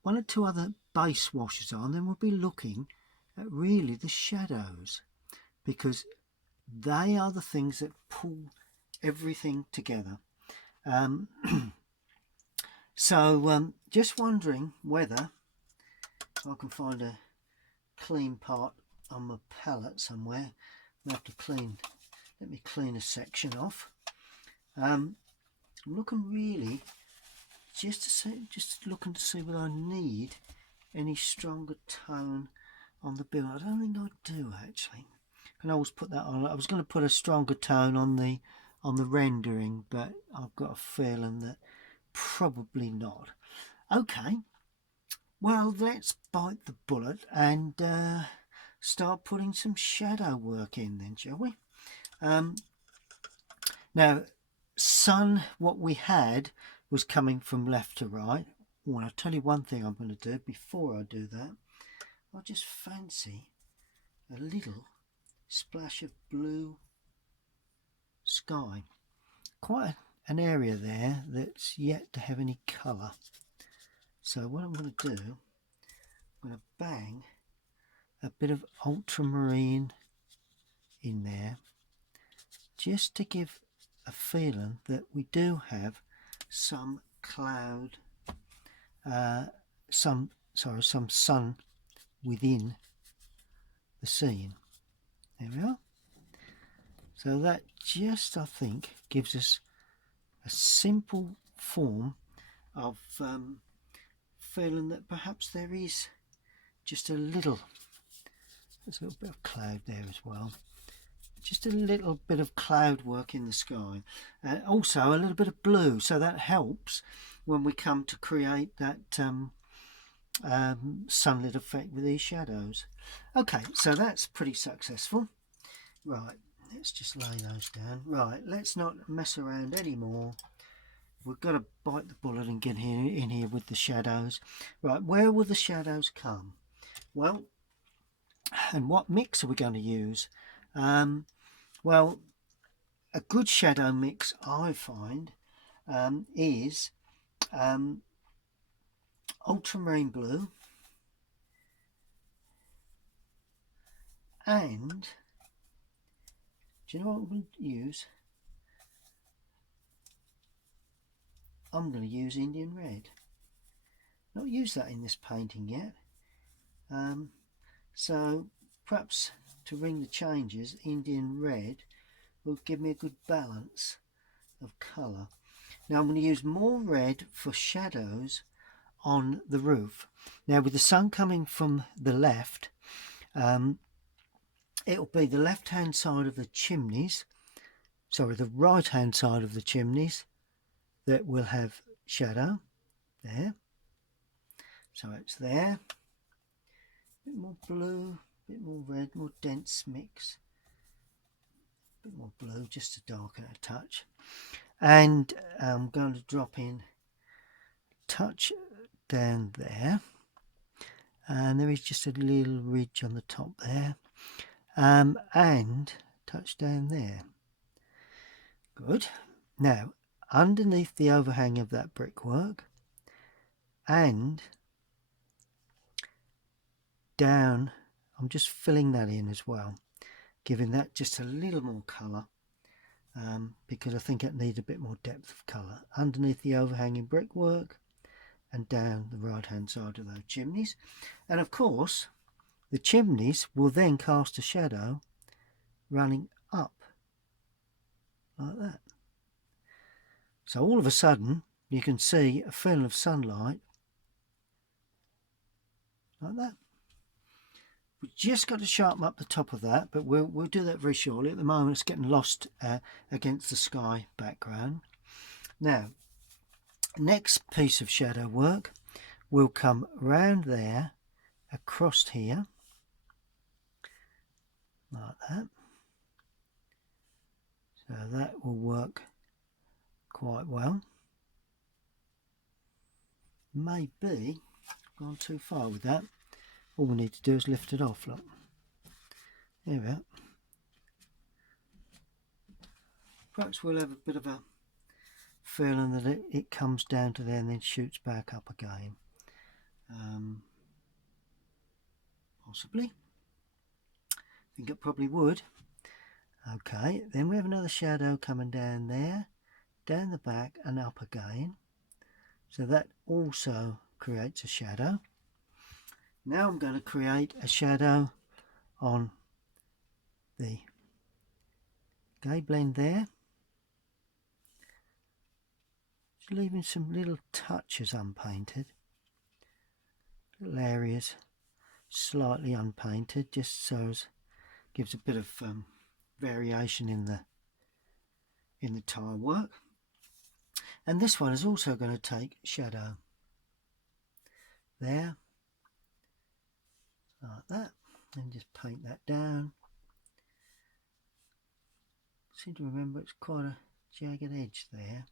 one or two other base washes on, then we'll be looking at really the shadows, because they are the things that pull everything together. So just wondering whether I can find a clean part on my palette somewhere. I have to let me clean a section off. I'm looking really just looking to see whether I need any stronger tone on the build. I don't think I do actually. I can always put that on. I was going to put a stronger tone on the rendering, but I've got a feeling that probably not. Okay, well, let's bite the bullet and start putting some shadow work in then, shall we? Now, sun, what we had was coming from left to right. Well, I'll tell you one thing I'm going to do before I do that. I just fancy a little splash of blue sky. Quite an area there that's yet to have any colour. So what I'm going to do, I'm going to bang a bit of ultramarine in there, just to give a feeling that we do have some cloud, some sun within the scene. There we are. So that just, I think, gives us a simple form of feeling that perhaps there is just there's a little bit of cloud there as well. Just a little bit of cloud work in the sky. Also a little bit of blue, so that helps when we come to create that sunlit effect with these shadows. Okay, so that's pretty successful. Right, let's just lay those down. Right, let's not mess around anymore. We've got to bite the bullet and get in here with the shadows. Right, where will the shadows come? Well, and what mix are we going to use? Well, a good shadow mix I find is ultramarine blue and, do you know what I'm going to use? I'm going to use Indian red. Not used that in this painting yet. So perhaps to ring the changes, Indian red will give me a good balance of colour. Now I'm going to use more red for shadows on the roof. Now with the sun coming from the left, it'll be the left hand side of the chimneys, sorry, the right hand side of the chimneys that will have shadow there. So it's there. A bit more blue, a bit more red, more dense mix. A bit more blue just to darken it a touch. And I'm going to drop in a touch down there, and there is just a little ridge on the top there, and touch down there. Good. Now underneath the overhang of that brickwork and down, I'm just filling that in as well, giving that just a little more colour, because I think it needs a bit more depth of colour underneath the overhanging brickwork and down the right hand side of those chimneys. And of course the chimneys will then cast a shadow running up like that. So all of a sudden you can see a film of sunlight like that. We've just got to sharpen up the top of that, but we'll do that very shortly. At the moment it's getting lost against the sky background. Now, next piece of shadow work will come round there, across here, like that. So that will work quite well. Maybe I've gone too far with that. All we need to do is lift it off, look. There we are. Perhaps we'll have a bit of a feeling that it comes down to there and then shoots back up again. Possibly. I think it probably would. Okay, then we have another shadow coming down there, down the back and up again. So that also creates a shadow. Now I'm going to create a shadow on the gay blend there, just leaving some little touches unpainted, little areas slightly unpainted, just so it gives a bit of variation in the tile work. And this one is also going to take shadow there, like that, and just paint that down. Seem to remember it's quite a jagged edge there.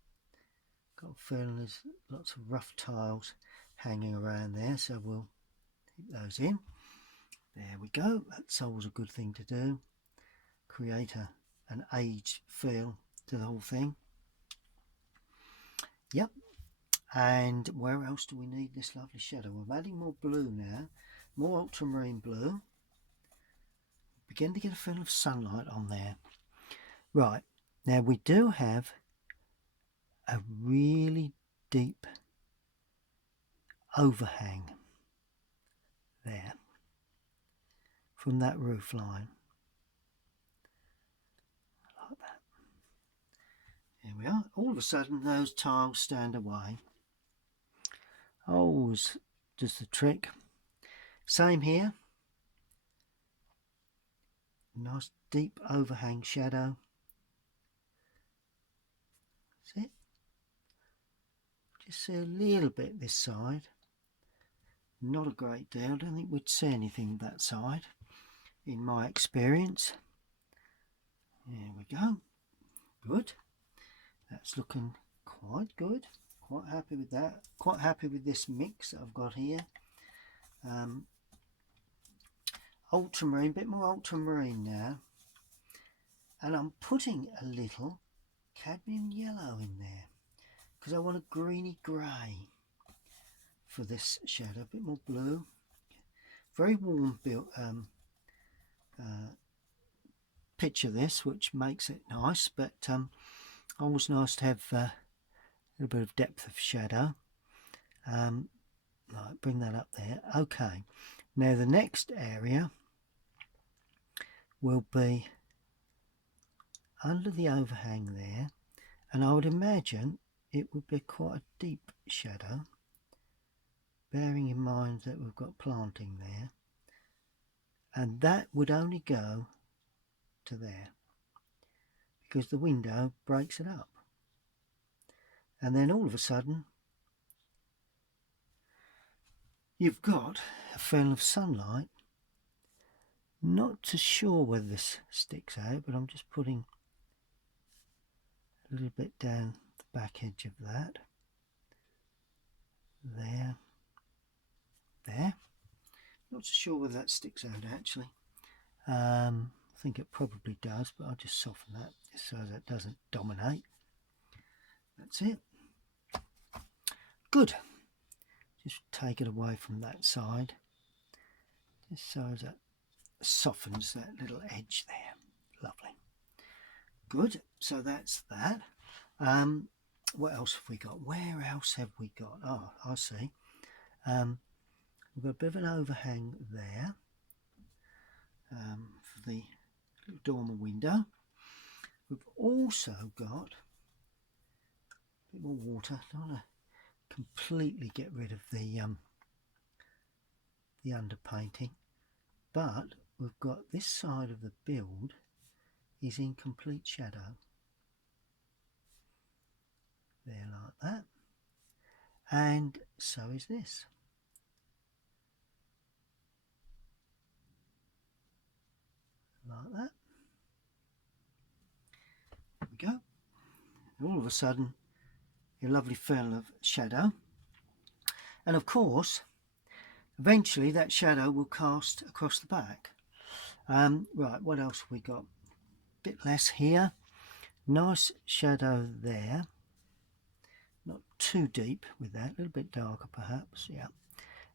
Got a feeling there's lots of rough tiles hanging around there, so we'll keep those in. There we go. That's always a good thing to do. Create an aged feel to the whole thing. Yep. And where else do we need this lovely shadow? We're adding more blue now, more ultramarine blue. Begin to get a feel of sunlight on there. Right, now we do have a really deep overhang there from that roof line, like that. Here we are. All of a sudden those tiles stand away. Always does the trick. Same here. Nice deep overhang shadow. That's it. Just see a little bit this side. Not a great deal. I don't think we'd see anything that side in my experience. There we go. Good. That's looking quite good. Quite happy with that. Quite happy with this mix that I've got here. Ultramarine, bit more ultramarine now. And I'm putting a little cadmium yellow in there because I want a greeny grey for this shadow. A bit more blue. Very warm picture this, which makes it nice, but always nice to have a little bit of depth of shadow. Right, bring that up there. Okay, now the next area will be under the overhang there, and I would imagine it would be quite a deep shadow, bearing in mind that we've got planting there, and that would only go to there because the window breaks it up. And then all of a sudden you've got a film of sunlight. Not too sure whether this sticks out, but I'm just putting a little bit down the back edge of that, there, there. Not so sure whether that sticks out actually. I think it probably does, but I'll just soften that just so that doesn't dominate. That's it. Good. Just take it away from that side, just so that softens that little edge there. Lovely. Good. So that's that. What else have we got? Where else have we got? Oh, I see. We've got a bit of an overhang there for the little dormer window. We've also got a bit more water. I don't want to completely get rid of the underpainting, but we've got this side of the build is in complete shadow. There, like that. And so is this. Like that. There we go. And all of a sudden, a lovely fell of shadow. And of course, eventually that shadow will cast across the back. Right, what else have we got? A bit less here. Nice shadow there. Not too deep with that, a little bit darker perhaps, yeah.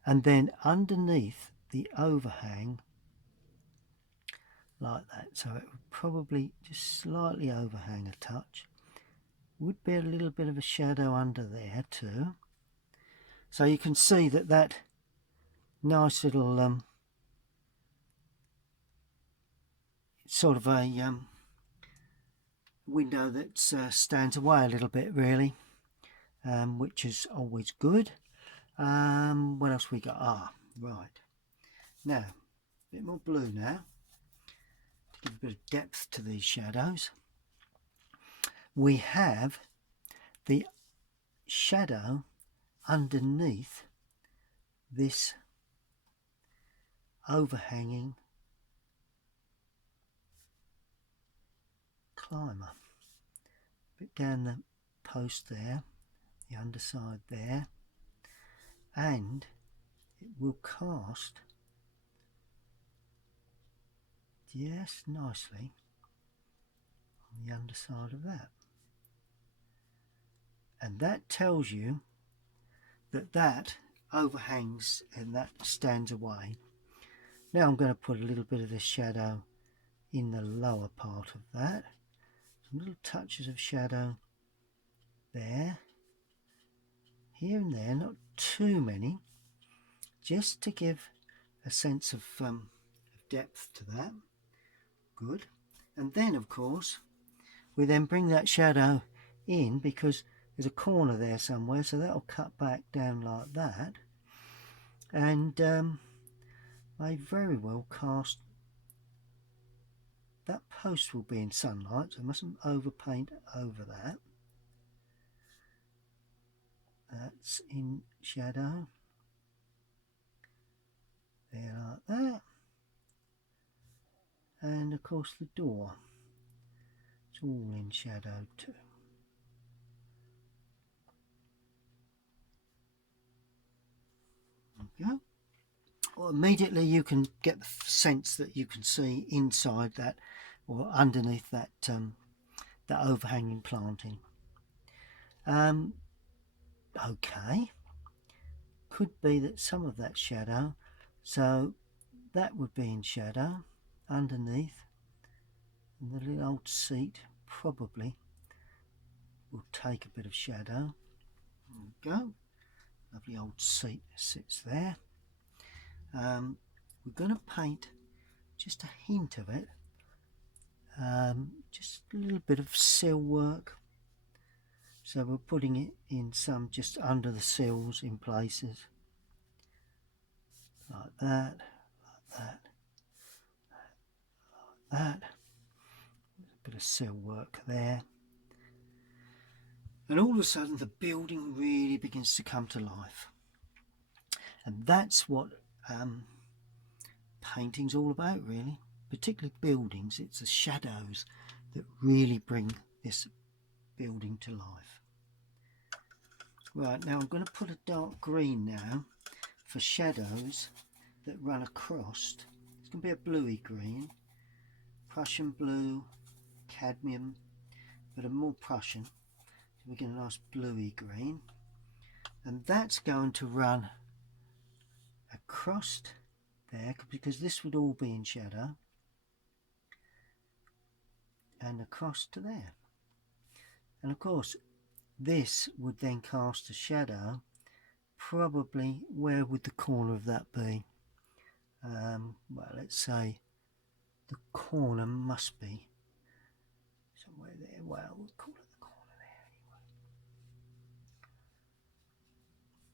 And then underneath the overhang, like that. So it would probably just slightly overhang a touch. Would be a little bit of a shadow under there too. So you can see that that nice little sort of a window that stands away a little bit really, which is always good. What else we got? Ah, right. Now, a bit more blue now to give a bit of depth to these shadows. We have the shadow underneath this overhanging climber. A bit down the post there, the underside there, and it will cast just nicely on the underside of that. And that tells you that that overhangs and that stands away. Now I'm going to put a little bit of the shadow in the lower part of that. Some little touches of shadow there, here and there, not too many, just to give a sense of depth to that. Good. And then of course we then bring that shadow in, because there's a corner there somewhere, so that'll cut back down like that, and may very well cast. That post will be in sunlight, so I mustn't overpaint over that. That's in shadow there, like that. And of course the door, it's all in shadow too. There we go. Well, immediately you can get the sense that you can see inside that, or underneath that that overhanging planting. Okay, could be that some of that shadow, so that would be in shadow underneath, and the little old seat probably will take a bit of shadow. There we go, lovely old seat sits there. We're going to paint just a hint of it, just a little bit of sill work, so we're putting it in some just under the sills in places, like that, like that, like that. A bit of sill work there, and all of a sudden the building really begins to come to life. And that's what painting's all about really, particularly buildings. It's the shadows that really bring this building to life. Right, now I'm going to put a dark green now for shadows that run across. It's going to be a bluey green, Prussian blue, cadmium, but a more Prussian. So we get a nice bluey green, and that's going to run across there because this would all be in shadow, and across to there. And of course this would then cast a shadow. Probably where would the corner of that be? Well, let's say the corner must be somewhere there. Well, we'll call it the corner there anyway.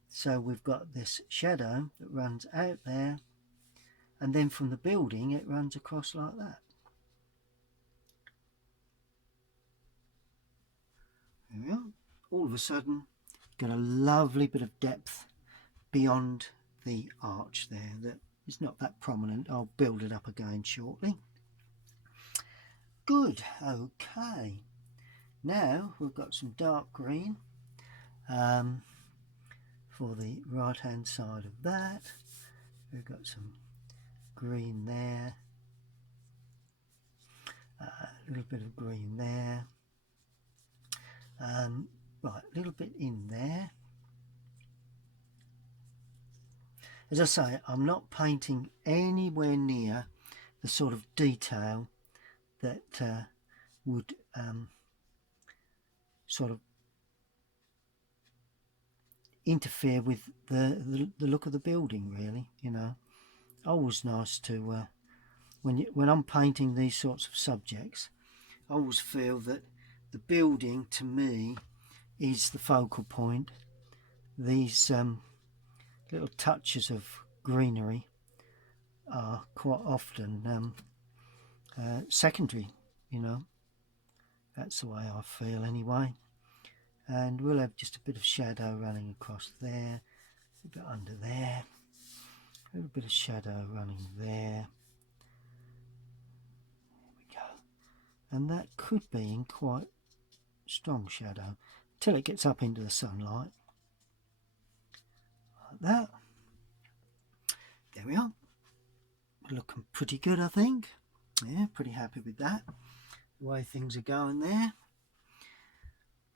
So we've got this shadow that runs out there, and then from the building it runs across like that. There we are. All of a sudden got a lovely bit of depth beyond the arch there that is not that prominent. I'll build it up again shortly. Good, okay. Now we've got some dark green for the right hand side of that. We've got some green there, a little bit of green there, right, a little bit in there. As I say, I'm not painting anywhere near the sort of detail that would sort of interfere with the look of the building, really. You know, always nice to when I'm painting these sorts of subjects, I always feel that the building to me is the focal point. These little touches of greenery are quite often secondary, you know. That's the way I feel anyway. And we'll have just a bit of shadow running across there, a bit under there, a little bit of shadow running there. There we go. And that could be in quite strong shadow till it gets up into the sunlight. Like that. There we are. Looking pretty good, I think. Yeah, pretty happy with that. The way things are going there.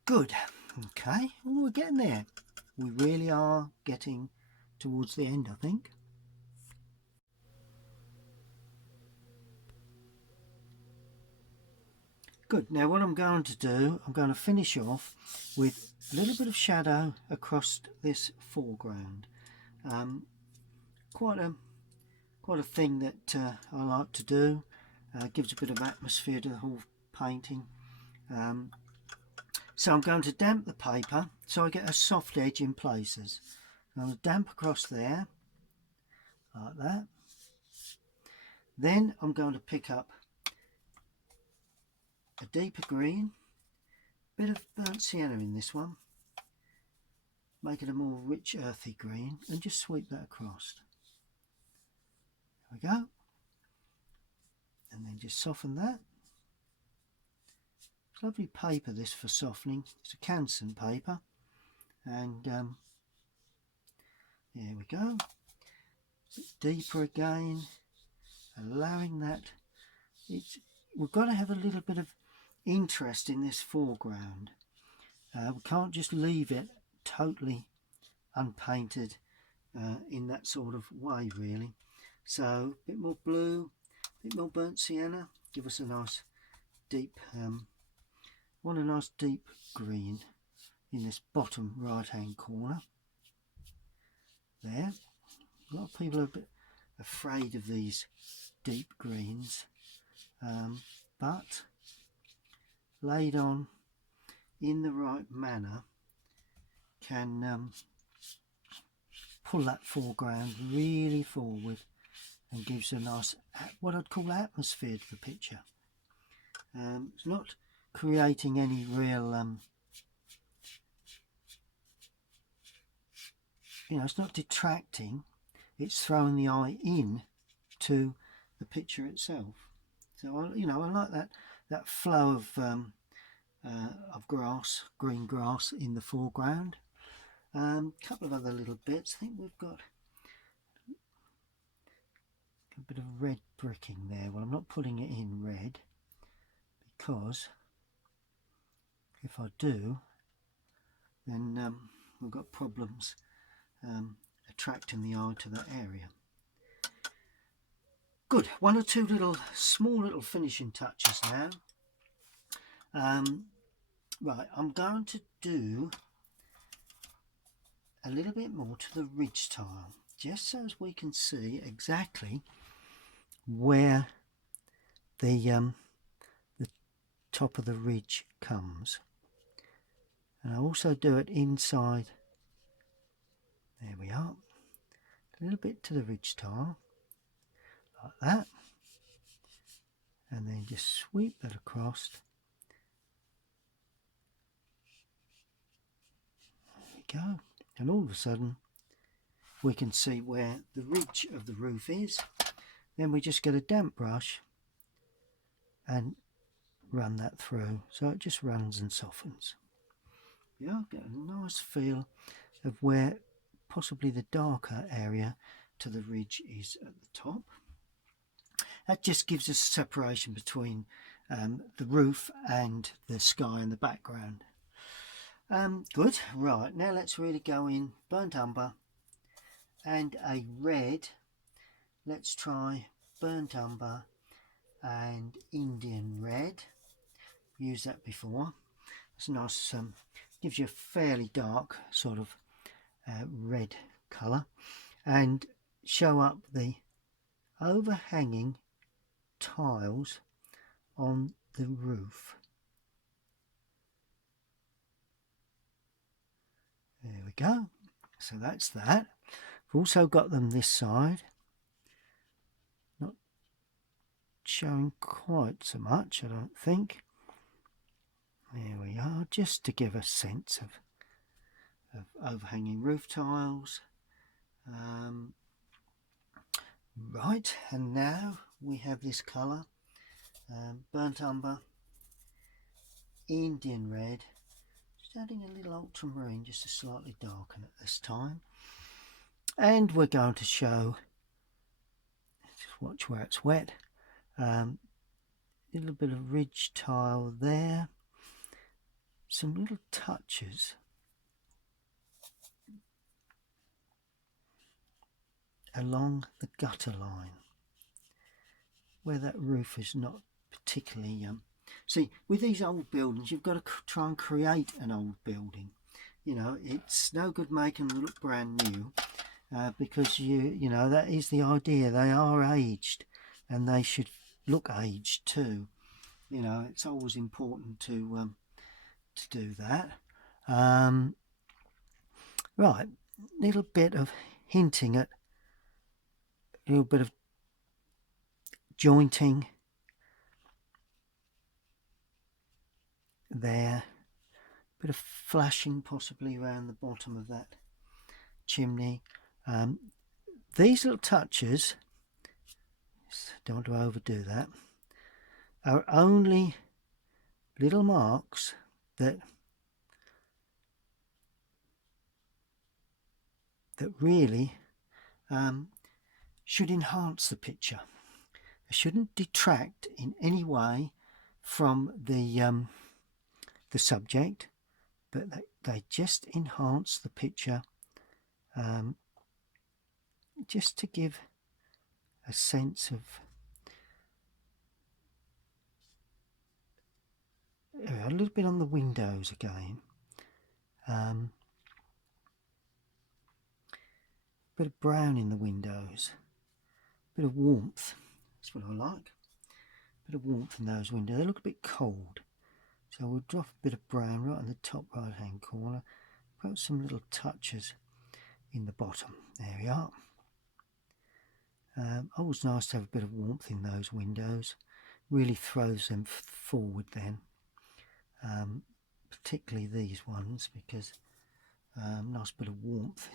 Good. Okay, well, we're getting there. We really are getting towards the end, I think. Good. Now what I'm going to do, I'm going to finish off with a little bit of shadow across this foreground. Quite a thing that I like to do. Gives a bit of atmosphere to the whole painting. So I'm going to damp the paper so I get a soft edge in places. I'm going to damp across there, like that. Then I'm going to pick up a deeper green, bit of burnt sienna in this one, make it a more rich earthy green, and just sweep that across. There we go. And then just soften that. It's lovely paper, this, for softening. It's a Canson paper, and there we go. A bit deeper again, allowing that. We've got to have a little bit of interest in this foreground. We can't just leave it totally unpainted in that sort of way, really. So a bit more blue, a bit more burnt sienna, give us a nice deep want a nice deep green in this bottom right hand corner there. A lot of people are a bit afraid of these deep greens, but laid on in the right manner can pull that foreground really forward and gives a nice, what I'd call, atmosphere to the picture. It's not creating any real it's not detracting, it's throwing the eye in to the picture itself. So I like that flow of grass, green grass in the foreground. Couple of other little bits. I think we've got a bit of red bricking there. Well, I'm not putting it in red because if I do, then we've got problems attracting the eye to that area. Good. One or two small little finishing touches now. Right, I'm going to do a little bit more to the ridge tile, just so as we can see exactly where the top of the ridge comes. And I also do it inside. There we are. A little bit to the ridge tile, like that. And then just sweep that across. There we go. And all of a sudden we can see where the ridge of the roof is. Then we just get a damp brush and run that through, so it just runs and softens. Yeah, get a nice feel of where possibly the darker area to the ridge is at the top. That just gives us separation between the roof and the sky in the background. Good. Right, now let's really go in burnt umber and a red. Let's try burnt umber and Indian red. Used that before. It's a nice, gives you a fairly dark sort of red colour, and show up the overhanging tiles on the roof. There we go. So that's that. We've also got them this side. Not showing quite so much, I don't think. There we are, just to give a sense of overhanging roof tiles. Right, and now we have this colour, burnt umber, Indian red, just adding a little ultramarine just to slightly darken it this time. And we're going to show, just watch where it's wet, a little bit of ridge tile there, some little touches along the gutter line where that roof is not particularly see, with these old buildings you've got to try and create an old building. You know, it's no good making them look brand new, because you know that is the idea. They are aged and they should look aged too. You know, it's always important to do that. Right, little bit of hinting at a little bit of jointing there, bit of flashing possibly around the bottom of that chimney. These little touches, don't want to overdo that, are only little marks that really should enhance the picture. It shouldn't detract in any way from the subject, but they just enhance the picture, just to give a sense of a little bit on the windows again. Bit of brown in the windows, bit of warmth. That's what I like. Bit of warmth in those windows. They look a bit cold, so we'll drop a bit of brown right in the top right hand corner. Put some little touches in the bottom. There we are. Always nice to have a bit of warmth in those windows. Really throws them forward then. Particularly these ones, because nice bit of warmth.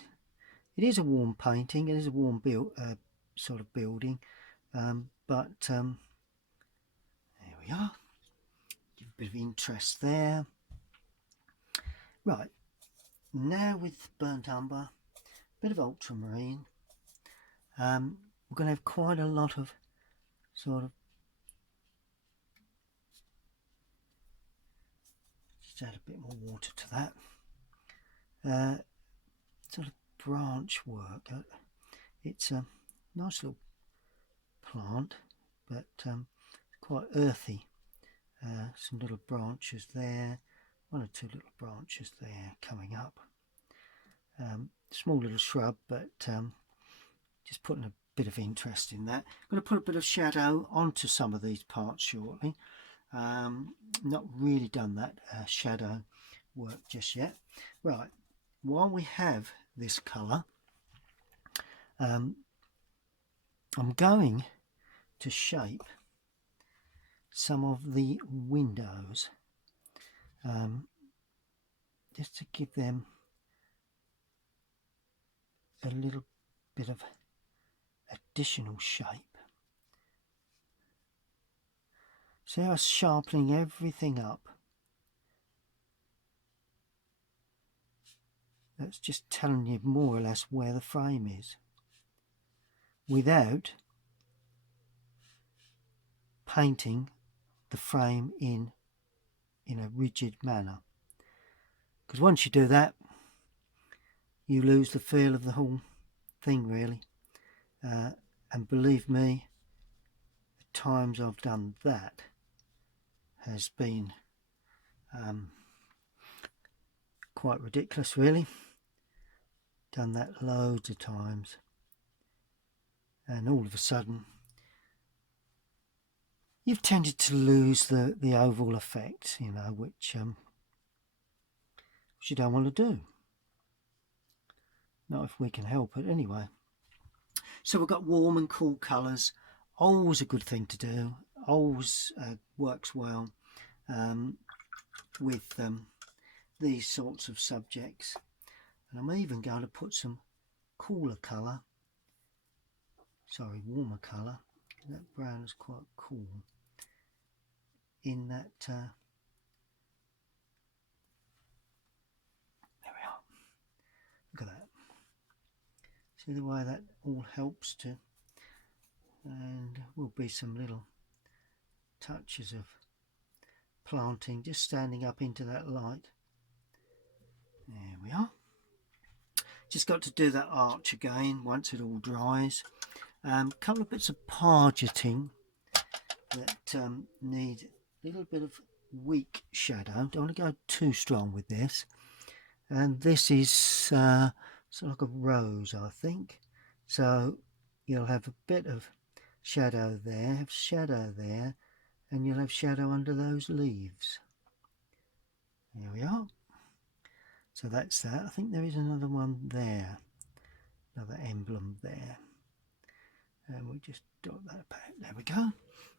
It is a warm painting. It is a warm sort of building, but there we are. Give a bit of interest there. Right, now with burnt umber, bit of ultramarine, we're going to have quite a lot of sort of, just add a bit more water to that, sort of branch work. It's a nice little plant, but quite earthy. Some little branches there, one or two little branches there coming up. Small little shrub, but just putting a bit of interest in that. I'm going to put a bit of shadow onto some of these parts shortly. Not really done that shadow work just yet. Right, while we have this colour, I'm going to shape some of the windows, just to give them a little bit of additional shape. See how I'm sharpening everything up? That's just telling you more or less where the frame is, without painting the frame in a rigid manner. Because once you do that, you lose the feel of the whole thing, really. And believe me, the times I've done that has been quite ridiculous, really. Done that loads of times, and all of a sudden you've tended to lose the overall effect, you know, which you don't want to do. Not if we can help it, anyway. So we've got warm and cool colours. Always a good thing to do. Always works well with these sorts of subjects. And I'm even going to put some warmer colour. That brown is quite cool. In that, there we are. Look at that. See the way that all helps to, and will be some little touches of planting just standing up into that light. There we are. Just got to do that arch again once it all dries. A couple of bits of pargeting that need a little bit of weak shadow. Don't want to go too strong with this. And this is sort of like a rose, I think. So you'll have a bit of shadow there, have shadow there, and you'll have shadow under those leaves. There we are. So that's that. I think there is another one there, another emblem there. And we just dot that back. There we go.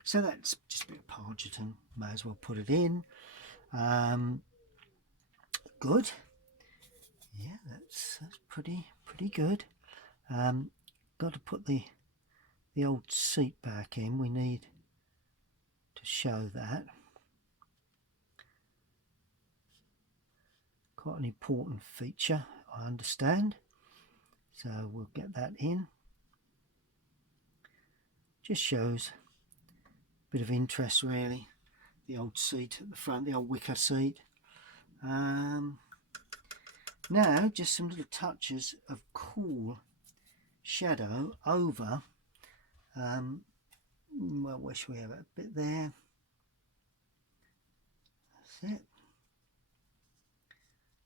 So that's just a bit of pargeting. May as well put it in. Good. Yeah, that's pretty good. Got to put the old seat back in. We need to show that. Quite an important feature, I understand. So we'll get that in. Just shows a bit of interest, really. The old seat at the front, the old wicker seat. Now just some little touches of cool shadow over, well, where should we have it? A bit there. That's it.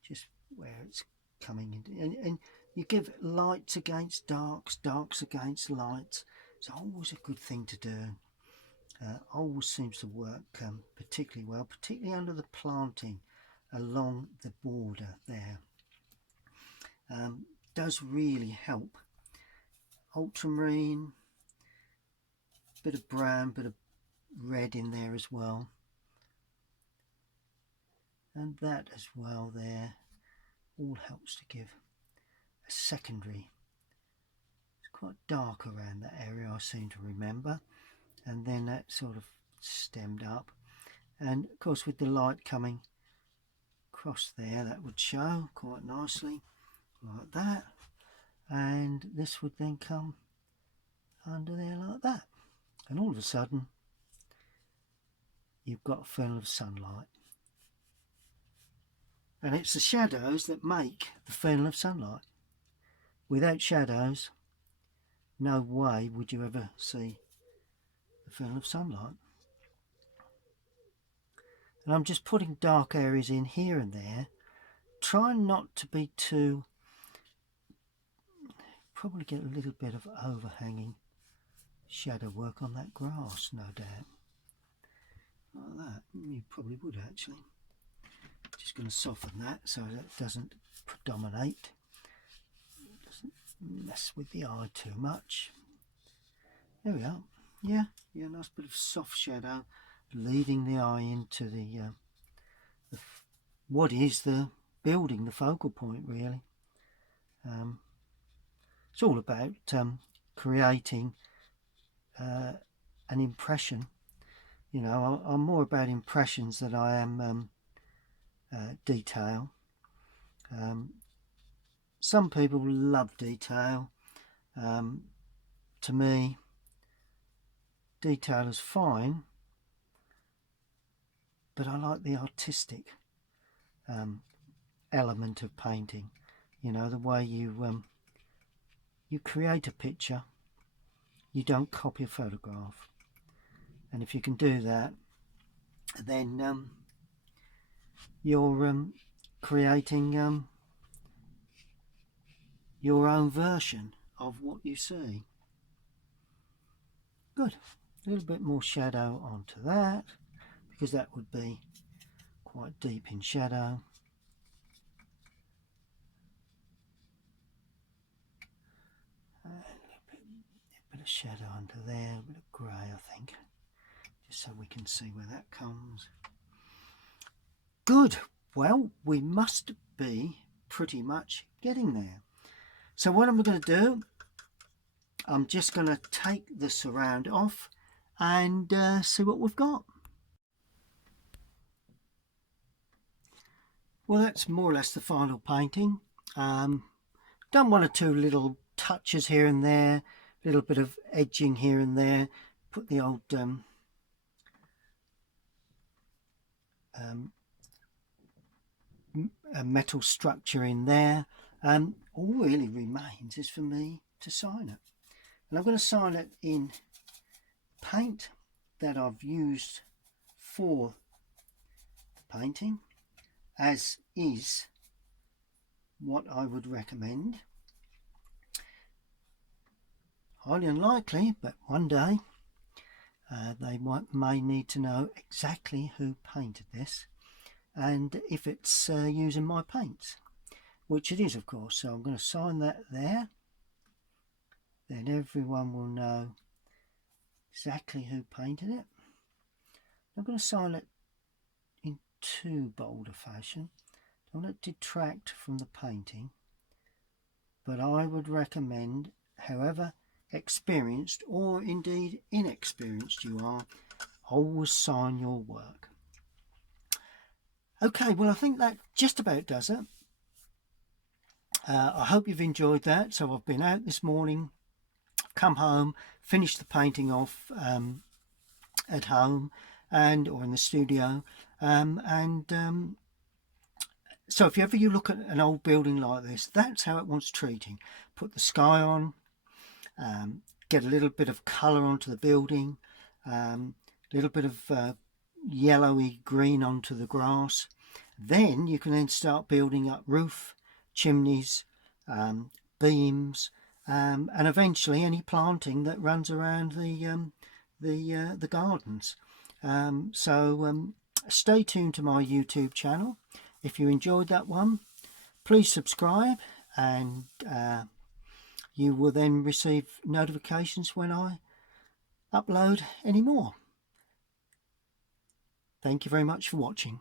Just where it's coming in, and you give lights against darks, darks against lights. It's always a good thing to do. Always seems to work particularly well, particularly under the planting along the border there. Does really help. Ultramarine, bit of brown, bit of red in there as well, and that as well there all helps to give a secondary. It's quite dark around that area, I seem to remember, and then that sort of stemmed up, and of course with the light coming across there, that would show quite nicely like that, and this would then come under there like that, and all of a sudden you've got a funnel of sunlight. And it's the shadows that make the funnel of sunlight. Without shadows, no way would you ever see the funnel of sunlight. And I'm just putting dark areas in here and there, trying not to be too, probably get a little bit of overhanging shadow work on that grass, no doubt. Like that, you probably would actually. Just going to soften that so that doesn't predominate, doesn't mess with the eye too much. There we are. Yeah, nice bit of soft shadow leading the eye into the what is the building, the focal point really. It's all about creating an impression. You know, I'm more about impressions than I am detail. Some people love detail. To me, detail is fine, but I like the artistic element of painting. You know, the way you create a picture, you don't copy a photograph, and if you can do that, then you're creating your own version of what you see. Good. A little bit more shadow onto that, because that would be quite deep in shadow. And a bit of shadow under there, a bit of grey I think, just so we can see where that comes. Good. Well, we must be pretty much getting there. So what I'm going to do, I'm just going to take the surround off and see what we've got. Well, that's more or less the final painting. Done one or two little touches here and there, a little bit of edging here and there, put the old a metal structure in there. All really remains is for me to sign it, and I'm going to sign it in paint that I've used for the painting, as is what I would recommend. Highly unlikely, but one day they may need to know exactly who painted this and if it's using my paints, which it is of course. So I'm going to sign that there, then everyone will know exactly who painted it. I'm going to sign it in too bold a fashion. Don't let it detract from the painting, but I would recommend, however experienced or indeed inexperienced you are, always sign your work. Okay, well I think that just about does it. I hope you've enjoyed that. So I've been out this morning, come home, finished the painting off at home or in the studio, so if ever you look at an old building like this, that's how it wants treating. Put the sky on, get a little bit of colour onto the building, a little bit of yellowy green onto the grass. Then you can then start building up roof, chimneys, beams, and eventually any planting that runs around the gardens. So stay tuned to my YouTube channel. If you enjoyed that one, please subscribe, and you will then receive notifications when I upload any more. Thank you very much for watching.